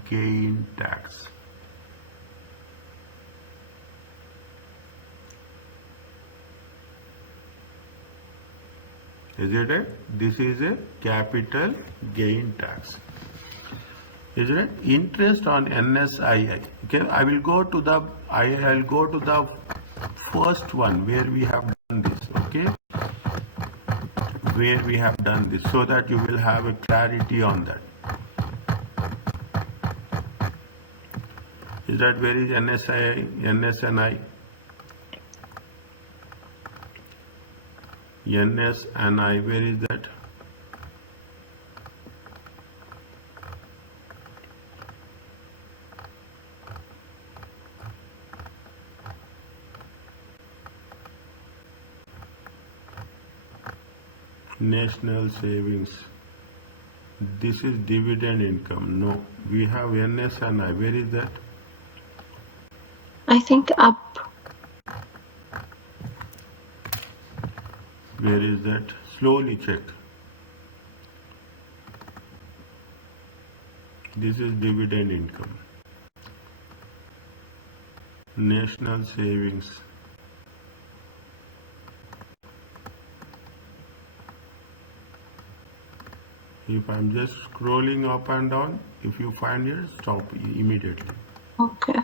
gain tax. Is it right? This is a capital gain tax. Is it right? Interest on NSII. Okay, I'll go to the first one where we have done this. Okay, where we have done this, so that you will have a clarity on that. Is that where is NSI, NSNI? NSNI, where is that? National savings. This is dividend income. No, we have NSNI. Where is that? I think up. Where is that? Slowly check. This is dividend income. National savings. If I'm just scrolling up and down, if you find it, stop immediately. Okay.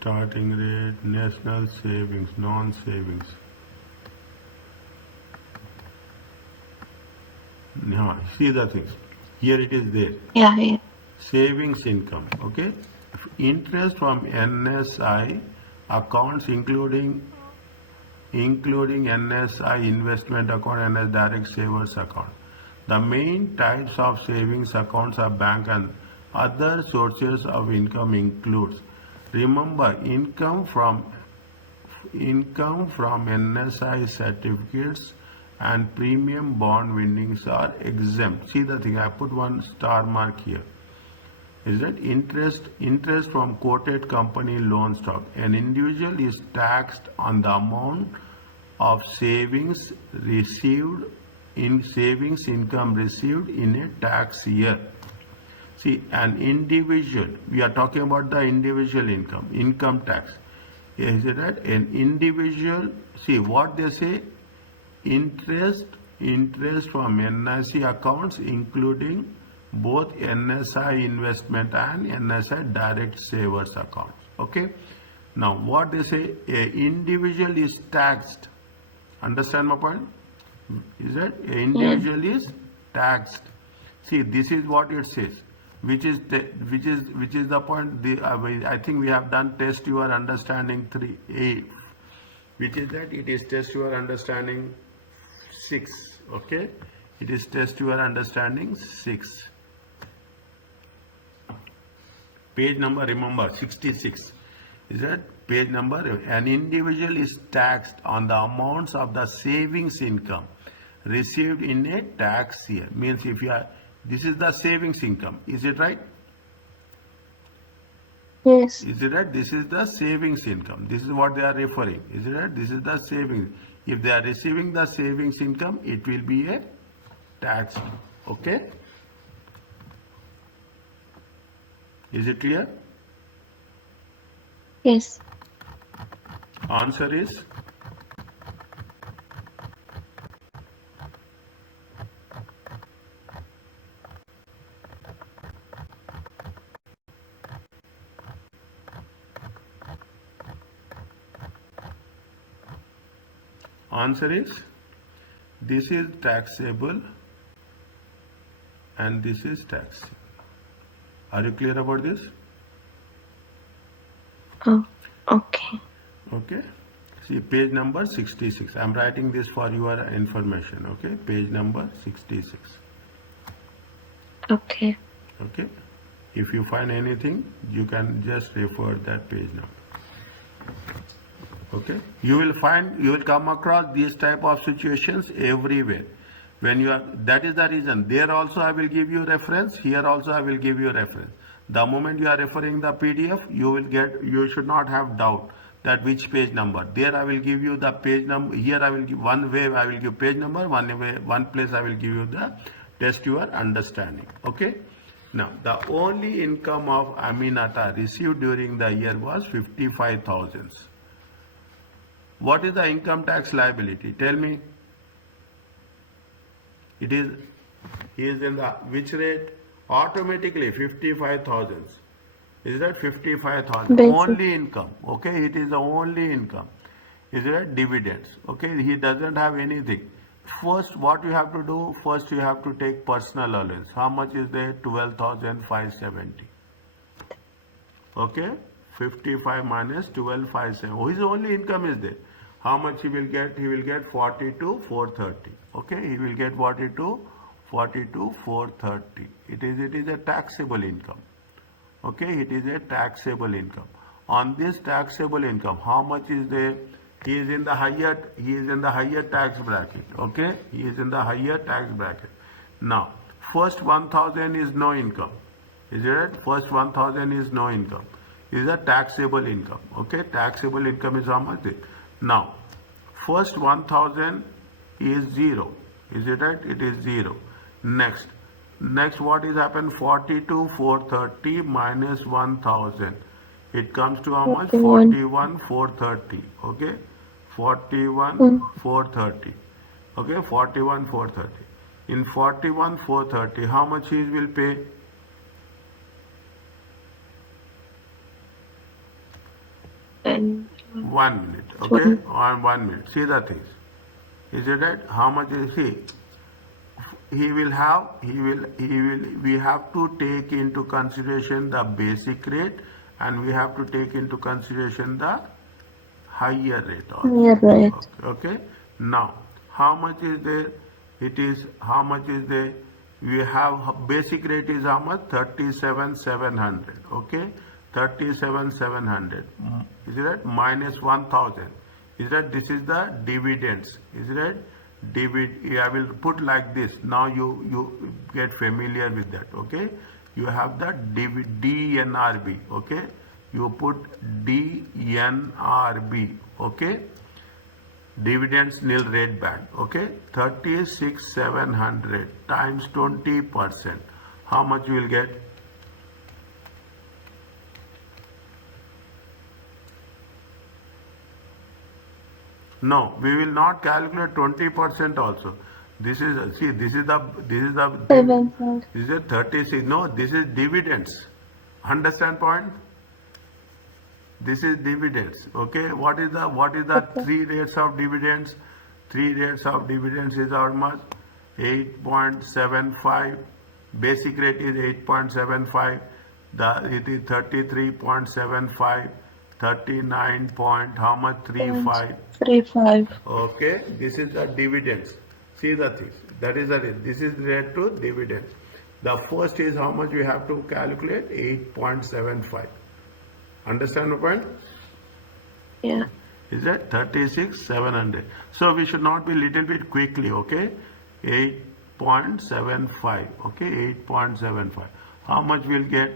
Starting rate, national savings, non-savings. Now, see the things. Here it is there. Yeah. Savings income, okay? Interest from NSI accounts including NSI investment account, NS direct savers account. The main types of savings accounts are bank and other sources of income includes. Remember, income from NSI certificates and premium bond winnings are exempt. See the thing, I put one star mark here. Is that interest from quoted company loan stock? An individual is taxed on the amount of savings income received in a tax year. See, an individual, we are talking about the individual income tax. Is it right? An individual, see what they say, interest from NIC accounts including both NSI investment and NSI direct savers accounts. Okay. Now what they say, a individual is taxed. Understand my point? Is that a individual is taxed? See, this is what it says. Which is the point? I think we have done test your understanding 3A, which is that it is test your understanding 6. Okay, it is test your understanding 6. Page number, remember, 66. Is that page number? An individual is taxed on the amounts of the savings income received in a tax year. Means if you are, this is the savings income. Is it right? Yes. Is it right? This is the savings income. This is what they are referring. Is it right? This is the savings. If they are receiving the savings income, it will be a tax. Okay? Is it clear? Yes. Answer is this is taxable and this is taxable. Are you clear about this? Oh, okay. Okay. See page number 66. I am writing this for your information. Okay. Page number 66. Okay. Okay. If you find anything, you can just refer that page number. Okay. You will come across these type of situations everywhere. When you are, that is the reason. There also I will give you reference. Here also I will give you reference. The moment you are referring the PDF, you should not have doubt that which page number. There I will give you the page number. Here I will give one way I will give page number. One place I will give you the test your understanding. Okay. Now the only income of Aminata received during the year was 55,000. What is the income tax liability? Tell me. It is, he is in the which rate? Automatically 55,000. Is that 55,000? Only income. Okay, it is the only income. Is that dividends? Okay, he doesn't have anything. First, what you have to do? First, you have to take personal allowance. How much is there? 12,570. Okay, 55 minus 12,570. His only income is there. how much he will get? He will get 42,430. Okay, he will get 42,430. It is a taxable income. Okay, it is a taxable income. On this taxable income, how much is there? He is in the higher tax bracket. Okay, he is in the higher tax bracket. Now, first 1,000 is no income. Is it right? First 1,000 is no income. Is a taxable income. Okay, taxable income is how much? Now, first 1,000 is zero. Is it right? It is zero. Next what is happened? 42,430 minus 1,000. It comes to how much? 41. 41,430. Okay, Mm. 41,430. Okay, 41,430. In 41,430, how much he will pay? And 1 minute. Okay, 20. on 1 minute. See the things. Is it right? How much is he? We have to take into consideration the basic rate, and we have to take into consideration the higher rate also. Yeah, right. Okay. Now, how much is there? How much is there? We have basic rate is how much? 37,700. Okay. 37,700. Is it right? Minus 1,000. Is that this is the dividends? Is it right? I will put like this. Now you get familiar with that. Okay. You have the DNRB. Okay. You put DNRB. Okay. Dividends nil rate band. Okay. 36,700 times 20%. How much you will get? No, we will not calculate 20% also. This is this is the 7,000. this is 36. No, this is dividends. Understand point? This is dividends. Okay. What is the Okay. three rates of dividends? Three rates of dividends is how much? 8.75. Basic rate is 8.75. It is 33.75. 39 point how much? 35. 35. Okay, this is the dividends. See the things. That is the rate. This is rate to dividend. The first is how much we have to calculate? 8.75. Understand the point? Yeah. Is that 36,700? So we should not be little bit quickly. Okay, 8.75. Okay, 8.75. How much we'll get?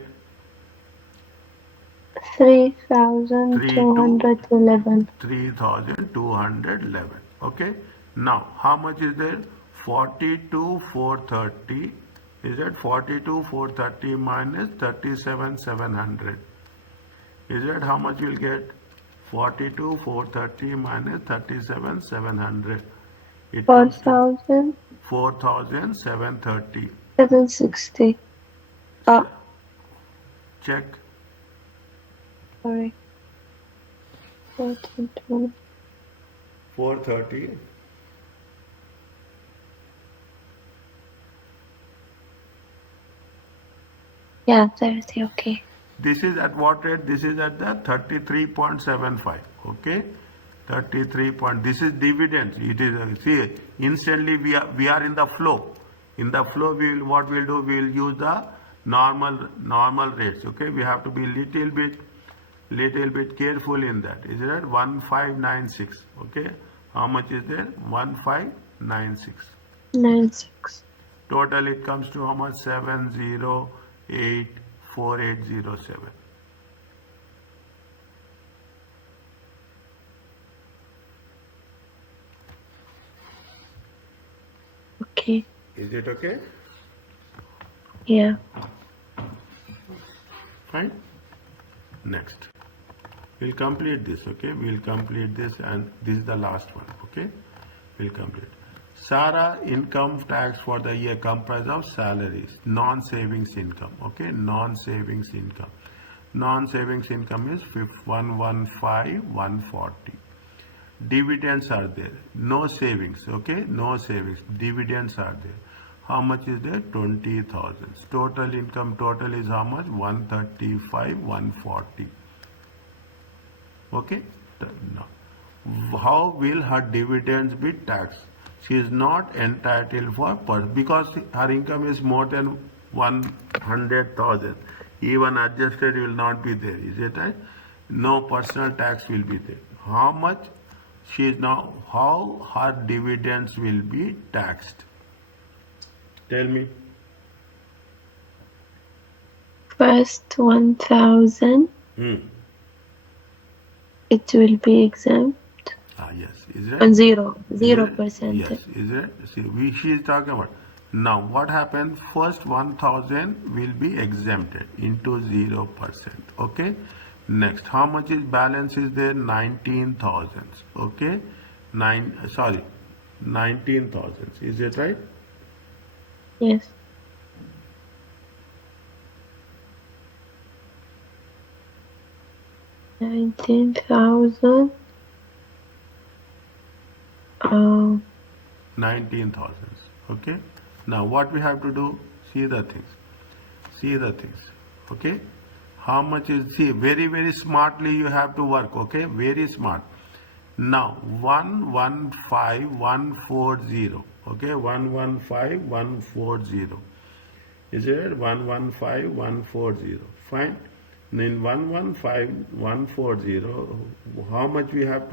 3,211. 3,211. Okay. Now, how much is there? 42,430. Is that 42,430 minus 37,700? Is that how much you'll get? 42,430 minus 37,700. It comes to 4,760. 4,730. Check. Sorry. 4,200. 430. Yeah, 30. Okay. This is at what rate? This is at the 33.75. Okay, 33 point. This is dividends. It is see instantly we are in the flow. In the flow, what we'll do? We'll use the normal rates. Okay, we have to be little bit careful in that. Is it right? 1596. Okay, how much is there? 1596. 96. Total it comes to how much? 7084807. Okay. Is it okay? Yeah. Fine. Next. We'll complete this. Okay. We'll complete this, and this is the last one. Okay. We'll complete. Sarah income tax for the year comprised of salaries, non-savings income. Okay. Non-savings income. Non-savings income is 115,140. Dividends are there. No savings. Okay. No savings. Dividends are there. How much is there? 20,000. Total income total is how much? 135,140. Okay. Now, how will her dividends be taxed? She is not entitled for because her income is more than 100,000. Even adjusted will not be there. Is it right? No personal tax will be there. How much she is now? How her dividends will be taxed? Tell me. First 1,000, it will be exempt. Yes, is it? On Is 0%. Yes, is it? See, she is talking about. Now, what happened? First 1,000 will be exempted into 0%. Okay. Next, how much is balance is there? 19,000. Okay. 19,000. Is it right? Yes. $19,000. 19,000. Okay. Now, what we have to do? See the things. See the things. Okay. How much is, see, very, very smartly you have to work. Okay. Very smart. Now, 115,140. Okay. 115,140. Is it 115,140? Fine. In 115,140, how much we have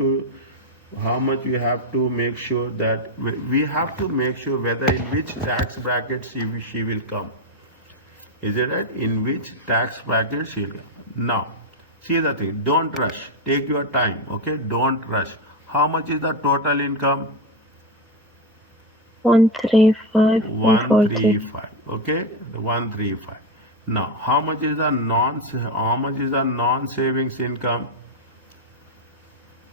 to make sure that we have to make sure whether in which tax bracket she will come. Is it right? In which tax bracket she will come. Now, see the thing. Don't rush. Take your time. Okay. Don't rush. How much is the total income? 135,140. 135. Okay. 135. Now, how much is the non-savings income?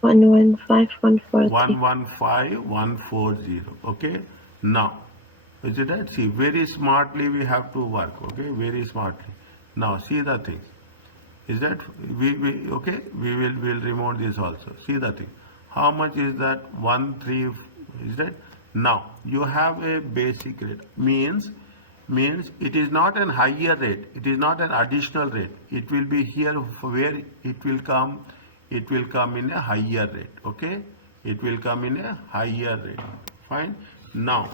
115,140. 115,140. Okay. Now, is it right? See, very smartly we have to work. Okay, very smartly. Now, see the thing. Is that we okay? We'll remove this also. See the thing. How much is that? 13. Is that? Now you have a basic rate. Means it is not an higher rate. It is not an additional rate. It will be here where it will come. It will come in a higher rate. Okay. It will come in a higher rate. Fine. Now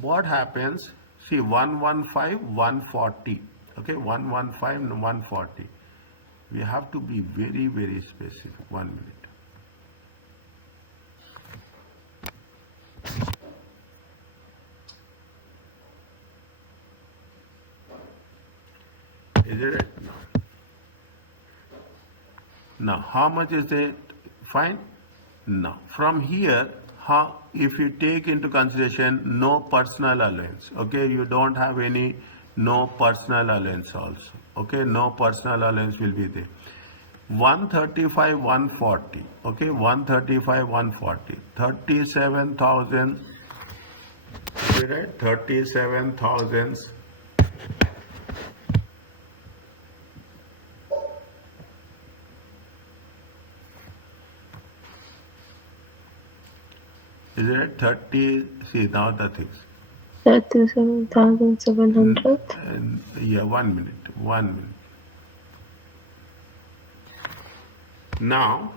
what happens? See, 115,140. Okay, 115,140. We have to be very, very specific. 1 minute. Is it right? Now, how much is it? Fine. Now, from here, if you take into consideration no personal allowance, okay, you don't have any no personal allowance also, okay, no personal allowance will be there. 135,140, okay, 135,140, 37,000, right? 37,000. Is it 30? See now the things. 37,700. Yeah, 1 minute. 1 minute. Now,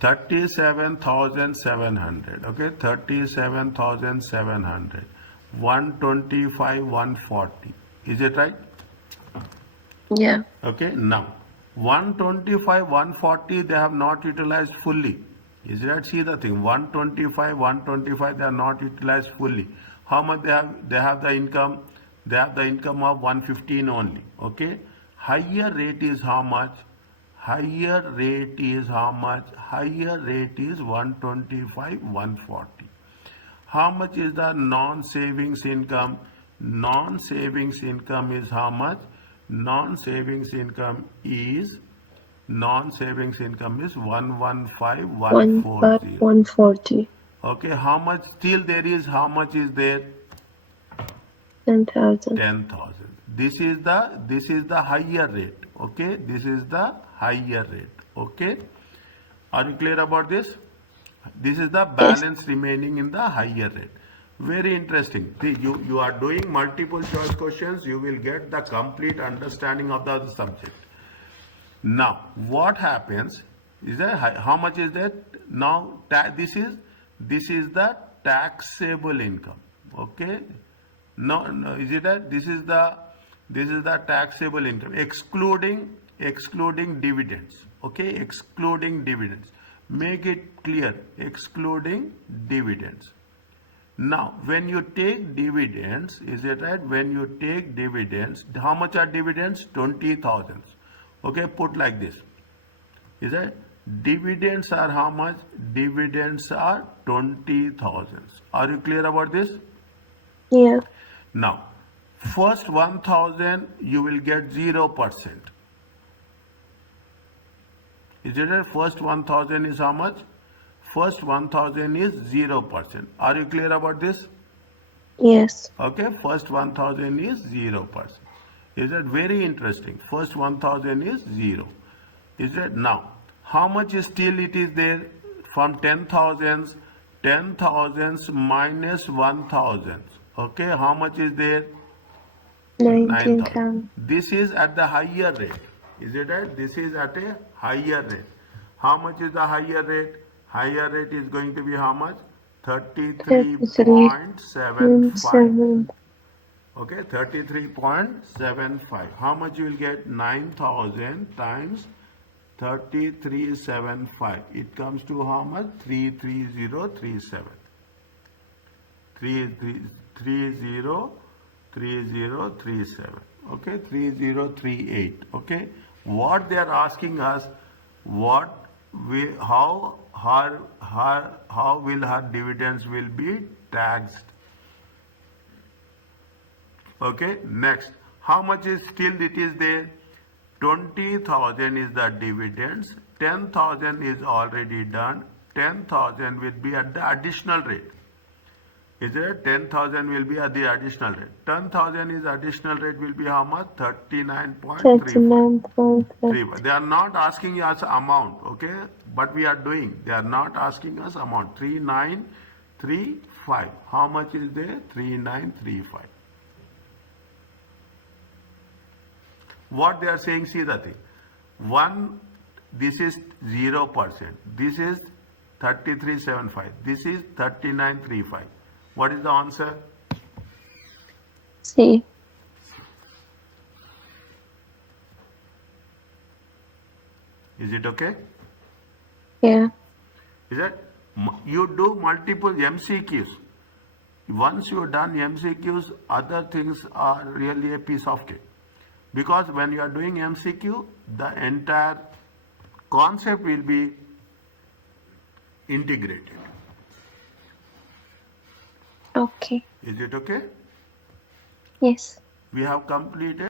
37,700. Okay, 37,700. 125,140. Is it right? Yeah. Okay, now 125,140 they have not utilized fully. Is that? See the thing. 125 they are not utilized fully. How much they have? They have the income. They have the income of 115 only. Okay. Higher rate is how much? Higher rate is how much? Higher rate is 125,140. How much is the non-savings income? Non-savings income is how much? Non-savings income is 115,140. 140. Okay, how much still there is? How much is there? 10,000. 10,000. This is the higher rate. Okay, this is the higher rate. Okay, are you clear about this? This is the balance remaining in the higher rate. Very interesting. See, you are doing multiple choice questions. You will get the complete understanding of the subject. Now, what happens Is that how much is that? Now this is the taxable income. Okay. No, is it that this is the taxable income excluding dividends. Okay, excluding dividends. Make it clear, excluding dividends. Now, when you take dividends, is it right? When you take dividends, how much are dividends? 20,000. Okay, put like this. Is that dividends are how much? Dividends are 20,000. Are you clear about this? Yeah. Now, first 1,000 you will get 0%. Is it right? First 1,000 is how much? First 1,000 is 0%. Are you clear about this? Yes. Okay, first 1,000 is 0%. Is that very interesting? First 1,000 is 0. Is that now? How much is still it is there from 10,000s? 10,000s minus 1,000. Okay, how much is there? 9,000. 19,000. This is at the higher rate. Is it right? This is at a higher rate. How much is the higher rate? Higher rate is going to be how much? 33.75. 7. Okay, 33.75. How much you will get? 9,000 times 33.75. It comes to how much? 33037. 3037. Okay, 3038. Okay, what they are asking us, how will her dividends will be taxed? Okay, next, how much is still it is there? 20,000 is the dividends, 10,000 is already done, 10,000 will be at the additional rate. Is it? 10,000 will be at the additional rate. 10,000 is additional rate will be how much? 39.35. 39.5. They are not asking us amount, okay? But we are doing. They are not asking us amount. 3935. How much is there? 3935. What they are saying, see the thing. This is 0%. This is 3375. This is 3935. What is the answer? C. Is it okay? Yeah. Is it? You do multiple MCQs. Once you are done MCQs, other things are really a piece of cake. Because when you are doing MCQ, the entire concept will be integrated. Okay. Is it okay? Yes. We have completed